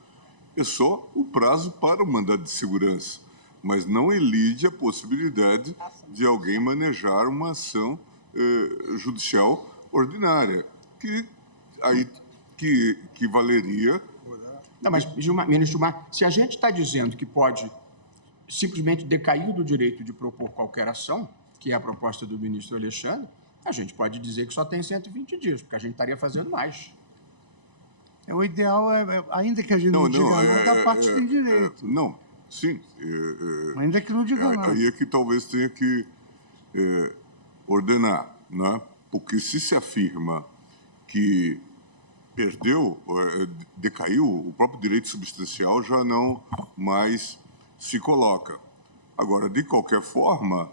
é só o prazo para o mandado de segurança, mas não elide a possibilidade de alguém manejar uma ação judicial ordinária, que valeria... Não, mas, ministro Gilmar, se a gente está dizendo que pode simplesmente decair do direito de propor qualquer ação, que é a proposta do ministro Alexandre, a gente pode dizer que só tem 120 dias, porque a gente estaria fazendo mais. O ideal ainda que a gente não diga não, da parte tem direito. Não, sim. Ainda que não diga não. Aí é que talvez tenha que ordenar, né? Porque se afirma que decaiu, o próprio direito substancial já não mais se coloca. Agora, de qualquer forma,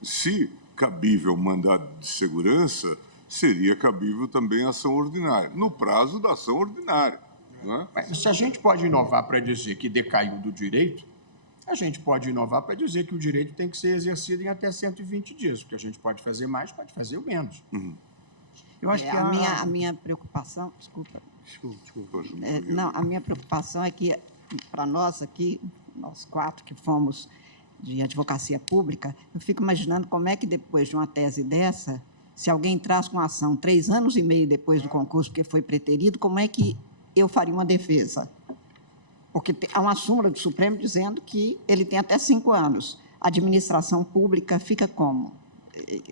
se cabível mandado de segurança, seria cabível também a ação ordinária, no prazo da ação ordinária. Né? Mas se a gente pode inovar para dizer que decaiu do direito, a gente pode inovar para dizer que o direito tem que ser exercido em até 120 dias, porque a gente pode fazer mais, pode fazer o menos. Uhum. Eu acho que a minha preocupação... Desculpa. Não, a minha preocupação é que, para nós aqui, nós 4 que fomos de advocacia pública, eu fico imaginando como é que, depois de uma tese dessa, se alguém traz com ação 3 anos e meio depois do concurso, porque foi preterido, como é que eu faria uma defesa? Porque há uma súmula do Supremo dizendo que ele tem até 5 anos. A administração pública fica como?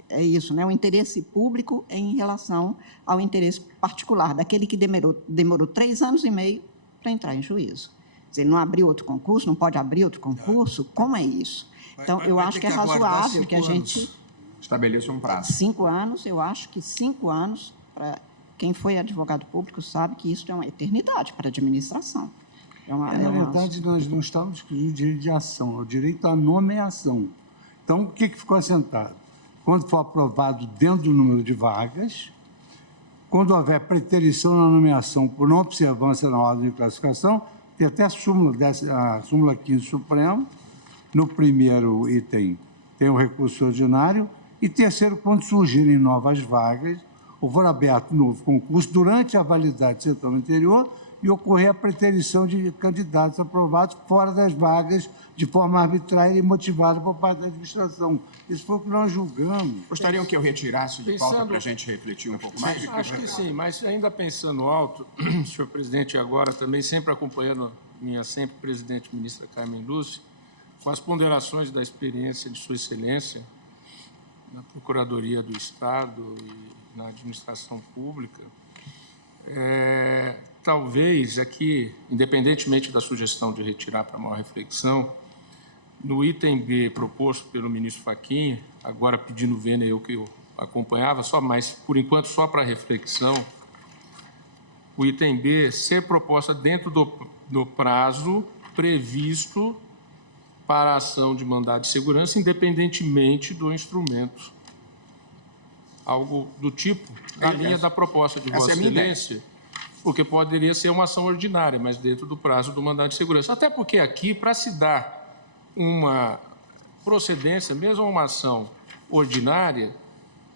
É isso, né? O interesse público em relação ao interesse particular, daquele que demorou 3 anos e meio para entrar em juízo. Quer dizer, não abriu outro concurso, não pode abrir outro concurso? Como é isso? Então, eu acho que é razoável que a gente... Estabeleça um prazo. 5 anos, eu acho que 5 anos, para quem foi advogado público sabe que isso é uma eternidade para a administração. Na verdade, nós não estamos discutindo o direito de ação, é o direito à nomeação. Então, o que ficou assentado? Quando for aprovado dentro do número de vagas, quando houver preterição na nomeação por não observância na ordem de classificação, tem até a súmula 15ª do Supremo, no primeiro item tem o recurso ordinário, e terceiro, quando surgirem novas vagas, ou for aberto novo concurso durante a validade do certame anterior e ocorrer a preterição de candidatos aprovados fora das vagas de forma arbitrária e motivada por parte da administração. Isso foi o que nós julgamos. Gostariam que eu retirasse de pauta para a gente refletir um pouco mais? Acho que sim, mas ainda pensando alto, senhor presidente, e agora também sempre acompanhando minha sempre presidente ministra Carmen Lúcia, com as ponderações da experiência de Sua Excelência na Procuradoria do Estado e na administração pública, talvez aqui, independentemente da sugestão de retirar para maior reflexão, no item B proposto pelo ministro Fachin, agora pedindo vênia eu que eu acompanhava, mas por enquanto só para reflexão, o item B ser proposta dentro do prazo previsto para a ação de mandado de segurança, independentemente do instrumento. Algo do tipo, na linha da proposta de Vossa Excelência, porque poderia ser uma ação ordinária, mas dentro do prazo do mandado de segurança. Até porque aqui, para se dar uma procedência, mesmo uma ação ordinária,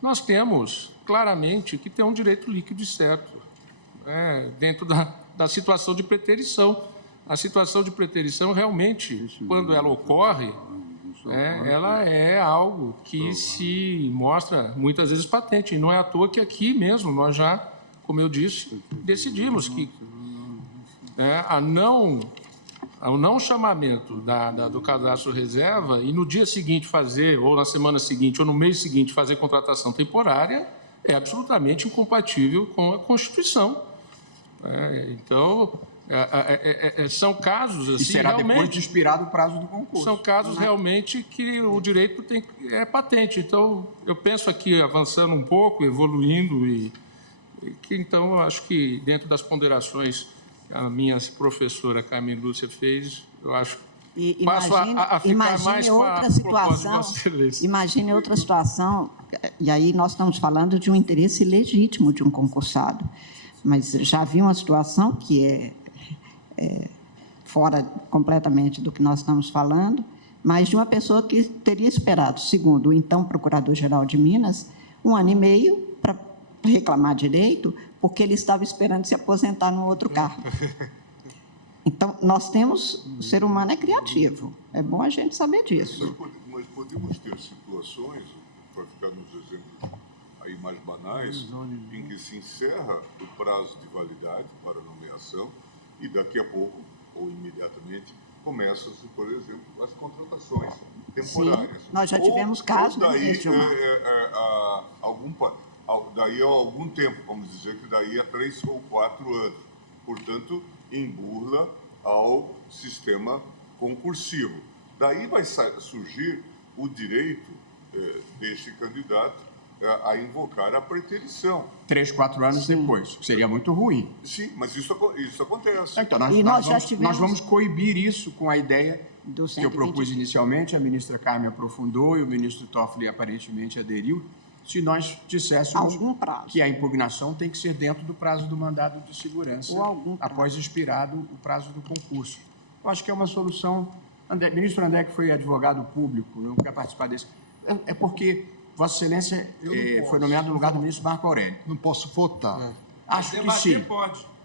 nós temos claramente que ter um direito líquido e certo, dentro da situação de preterição. A situação de preterição, realmente, quando ela ocorre, ela é algo que se mostra muitas vezes patente. E não é à toa que aqui mesmo nós já, como eu disse, decidimos que ao não chamamento do cadastro reserva e no dia seguinte fazer, ou na semana seguinte, ou no mês seguinte fazer contratação temporária, é absolutamente incompatível com a Constituição. Então, são casos assim, e será realmente, depois de expirado o prazo do concurso. São casos realmente que o direito é patente. Então, eu penso aqui, avançando um pouco, evoluindo, então, eu acho que dentro das ponderações que a minha professora Carmen Lúcia fez, eu acho que passo a ficar mais com a proposta de Vossa Excelência. Imagine outra situação, e aí nós estamos falando de um interesse legítimo de um concursado, mas já havia uma situação que é fora completamente do que nós estamos falando, mas de uma pessoa que teria esperado, segundo o então Procurador-Geral de Minas, 1 ano e meio para reclamar direito, porque ele estava esperando se aposentar num outro cargo. Então, nós temos... O ser humano é criativo. É bom a gente saber disso. Mas podemos ter situações, para ficar nos exemplos aí mais banais, em que se encerra o prazo de validade para a nomeação e daqui a pouco, ou imediatamente, começam-se, por exemplo, as contratações temporárias. Sim, nós já tivemos casos daí daí a algum tempo, vamos dizer que daí a 3 ou 4 anos. Portanto, em burla ao sistema concursivo. Daí vai surgir o direito deste candidato a invocar a preterição. 3, 4 anos depois. Seria muito ruim. Sim, mas isso acontece. Então, nós vamos coibir isso com a ideia que eu propus inicialmente, a ministra Carmen aprofundou e o ministro Toffoli aparentemente aderiu, se nós disséssemos que a impugnação tem que ser dentro do prazo do mandado de segurança, após expirado o prazo do concurso. Eu acho que é uma solução... Ministro André, que foi advogado público, não quer participar desse... É porque Vossa Excelência foi nomeado no lugar do ministro Marco Aurélio. Não posso votar. Acho que sim.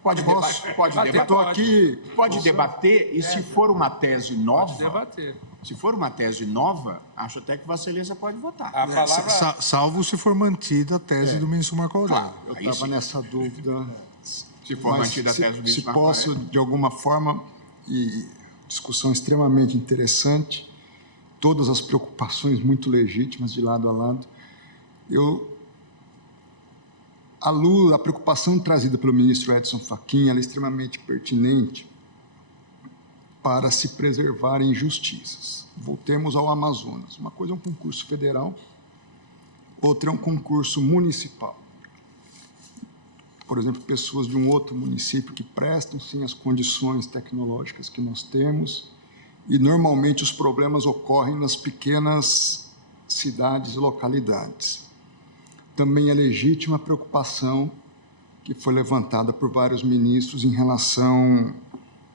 Pode debater. Pode debater, e se for uma tese nova... Se for uma tese nova, acho até que Vossa Excelência pode votar. Salvo se for mantida a tese do ministro Marco Aurélio. Claro, eu estava nessa dúvida. Se for mantida a tese do ministro Marco Aurélio. Se posso, de alguma forma, e discussão extremamente interessante, todas as preocupações muito legítimas de lado a lado. A preocupação trazida pelo ministro Edson Fachin, ela é extremamente pertinente. para se preservarem injustiças. Voltemos ao Amazonas. Uma coisa é um concurso federal, outra é um concurso municipal. Por exemplo, pessoas de um outro município que prestam, sim, as condições tecnológicas que nós temos, e normalmente os problemas ocorrem nas pequenas cidades e localidades. Também é legítima a preocupação que foi levantada por vários ministros em relação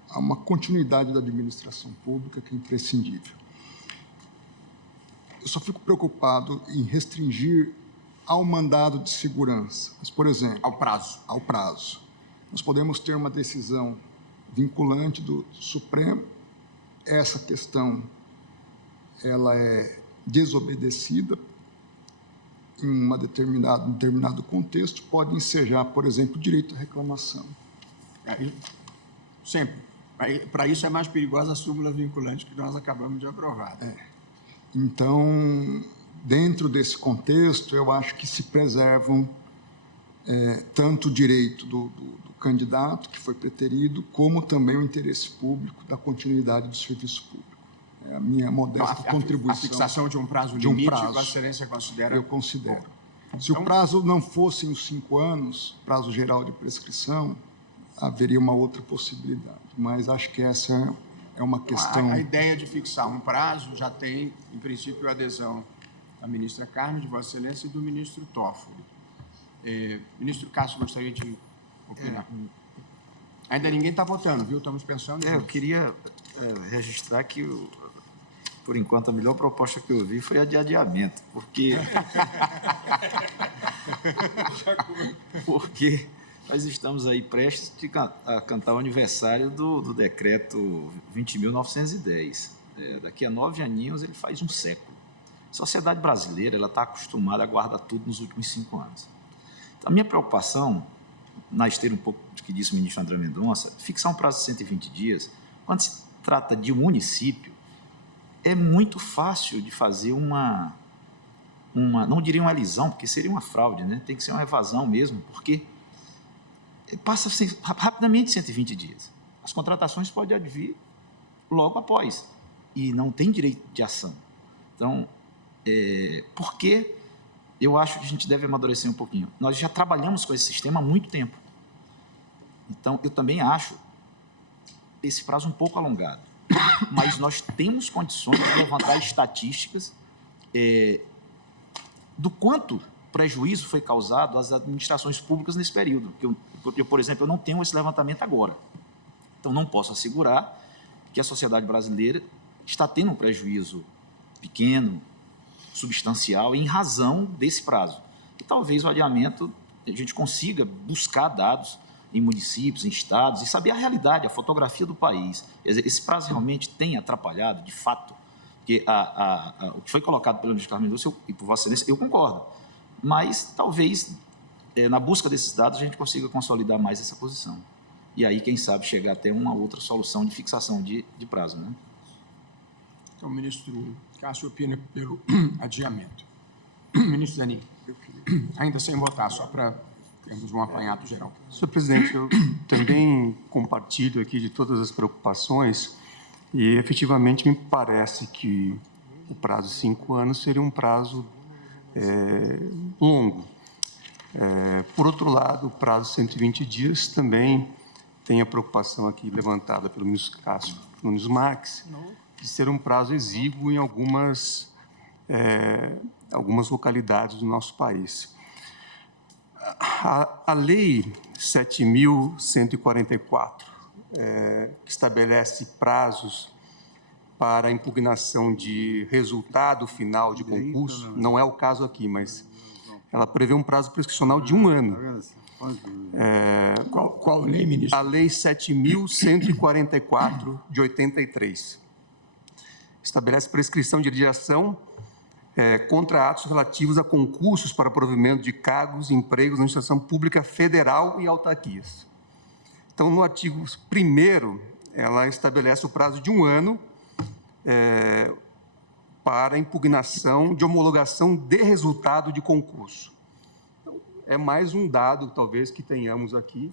a uma continuidade da administração pública que é imprescindível. Eu só fico preocupado em restringir ao mandado de segurança, mas, por exemplo... Ao prazo. Ao prazo. Nós podemos ter uma decisão vinculante do Supremo, essa questão ela é desobedecida em um determinado contexto, pode ensejar, por exemplo, o direito à reclamação. Sempre. Para isso é mais perigosa a súmula vinculante que nós acabamos de aprovar. Então, dentro desse contexto, eu acho que se preservam tanto o direito do candidato, que foi preterido, como também o interesse público da continuidade do serviço público. É a minha modesta contribuição. A fixação de um prazo limite, Vossa Excelência considera? Eu considero. Se o prazo não fosse os 5 anos, prazo geral de prescrição, haveria uma outra possibilidade. Mas acho que essa é uma questão... A ideia de fixar um prazo já tem, em princípio, a adesão da ministra Carmen, de Vossa Excelência, e do ministro Toffoli. Ministro Cássio, gostaria de opinar. Ainda ninguém está votando, viu? Estamos pensando... Eu queria registrar que, por enquanto, a melhor proposta que eu vi foi a de adiamento, porque nós estamos aí prestes a cantar o aniversário do decreto 20.910. Daqui a 9 aninhos ele faz um século. A sociedade brasileira está acostumada a guardar tudo nos últimos 5 anos. Então, a minha preocupação, na esteira um pouco do que disse o ministro André Mendonça, fixar um prazo de 120 dias, quando se trata de um município, é muito fácil de fazer não diria uma elisão, porque seria uma fraude, né? Tem que ser uma evasão mesmo, porque passa rapidamente 120 dias. As contratações podem advir logo após e não tem direito de ação. Então, por que eu acho que a gente deve amadurecer um pouquinho? Nós já trabalhamos com esse sistema há muito tempo. Então, eu também acho esse prazo um pouco alongado. Mas nós temos condições de levantar estatísticas do quanto prejuízo foi causado às administrações públicas nesse período. Eu, por exemplo, eu não tenho esse levantamento agora. Então, não posso assegurar que a sociedade brasileira está tendo um prejuízo pequeno, substancial, em razão desse prazo. E talvez o adiamento, a gente consiga buscar dados em municípios, em estados, e saber a realidade, a fotografia do país. Esse prazo realmente tem atrapalhado, de fato, porque o que foi colocado pelo ministro Carmen Lúcia e por Vossa Excelência, eu concordo, mas talvez, na busca desses dados, a gente consiga consolidar mais essa posição. E aí, quem sabe, chegar até uma outra solução de fixação de prazo, né? Então, o ministro Cássio opina pelo adiamento. Ministro Zanin, ainda sem votar, só para termos um apanhado geral. Senhor presidente, eu também compartilho aqui de todas as preocupações e, efetivamente, me parece que o prazo de 5 anos seria um prazo longo. Por outro lado, o prazo de 120 dias também tem a preocupação aqui levantada pelo ministro Cássio Nunes Marques de ser um prazo exíguo em algumas localidades do nosso país. A Lei 7.144, que estabelece prazos para a impugnação de resultado final de concurso, não é o caso aqui, mas ela prevê um prazo prescricional de 1 ano. Qual lei, ministro? A Lei 7.144, de 83. Estabelece prescrição de ação contra atos relativos a concursos para provimento de cargos e empregos na administração pública federal e autarquias. Então, no artigo 1º, ela estabelece o prazo de 1 ano para impugnação de homologação de resultado de concurso. Então, é mais um dado, talvez, que tenhamos aqui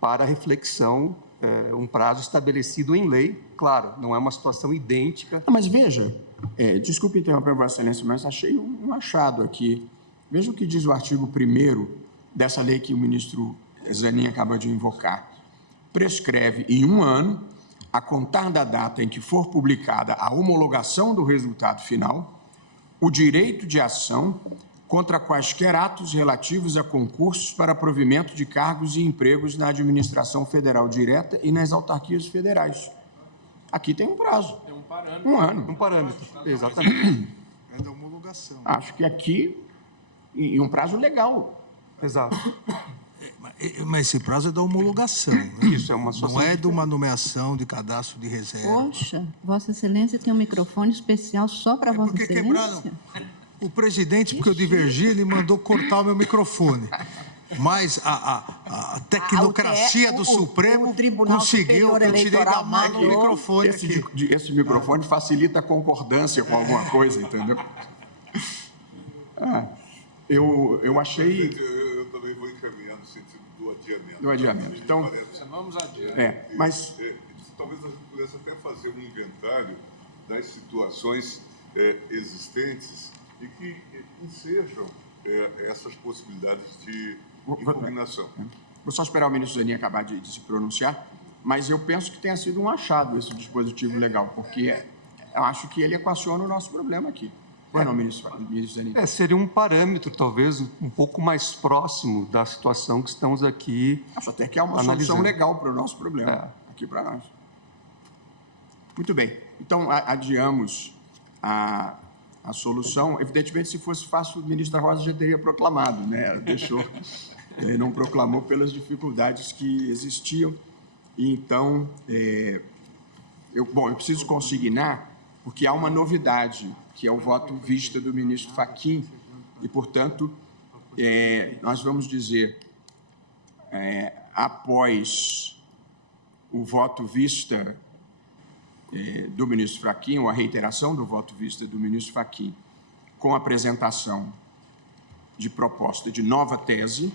para reflexão um prazo estabelecido em lei. Claro, não é uma situação idêntica. Mas veja, desculpe interromper, Vossa Excelência, mas achei um achado aqui. Veja o que diz o artigo 1º dessa lei que o ministro Zanin acaba de invocar. Prescreve em 1 ano, a contar da data em que for publicada a homologação do resultado final, o direito de ação contra quaisquer atos relativos a concursos para provimento de cargos e empregos na administração federal direta e nas autarquias federais. Aqui tem um prazo. Tem um parâmetro. 1 ano. Um parâmetro, exatamente. É da homologação. Acho que aqui, em um prazo legal. Exato. Mas esse prazo é da homologação, né? Isso, é uma situação Não é de uma nomeação de cadastro de reserva. Poxa, Vossa Excelência tem um microfone especial só para Vossa Porque Excelência? quebraram. O presidente, porque eu divergi, ele mandou cortar o meu microfone. Mas a tecnocracia do Supremo conseguiu que eu tirei da mão o microfone aqui. Esse microfone facilita a concordância com alguma coisa, entendeu? Eu achei... Eu também vou encaminhar no sentido do adiamento. Do adiamento. Então, Vamos adiante. mas... Talvez a gente pudesse até fazer um inventário das situações existentes e que ensejam essas possibilidades de impugnação. Vou só esperar o ministro Zanin acabar de se pronunciar, mas eu penso que tenha sido um achado esse dispositivo legal, porque eu acho que ele equaciona o nosso problema aqui. Pois não, ministro Zanin? Seria um parâmetro, talvez, um pouco mais próximo da situação que estamos aqui Acho até que é uma analisando. solução legal para o nosso problema, aqui para nós. Muito bem. Então, adiamos a solução. Evidentemente, se fosse fácil, o ministro da Rosa já teria proclamado, né? Deixou, não proclamou pelas dificuldades que existiam. E, então, eu preciso consignar, porque há uma novidade, que é o voto vista do ministro Fachin, e, portanto, nós vamos dizer, após o voto vista do ministro Fachin, ou a reiteração do voto vista do ministro Fachin, com a apresentação de proposta de nova tese,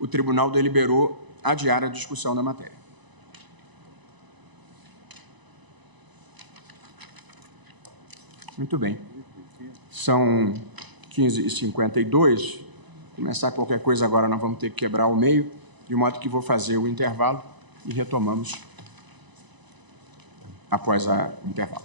o tribunal deliberou adiar a discussão da matéria. Muito bem. São 15h52. Começar qualquer coisa agora, nós vamos ter que quebrar o meio, de modo que vou fazer o intervalo e retomamos após o intervalo.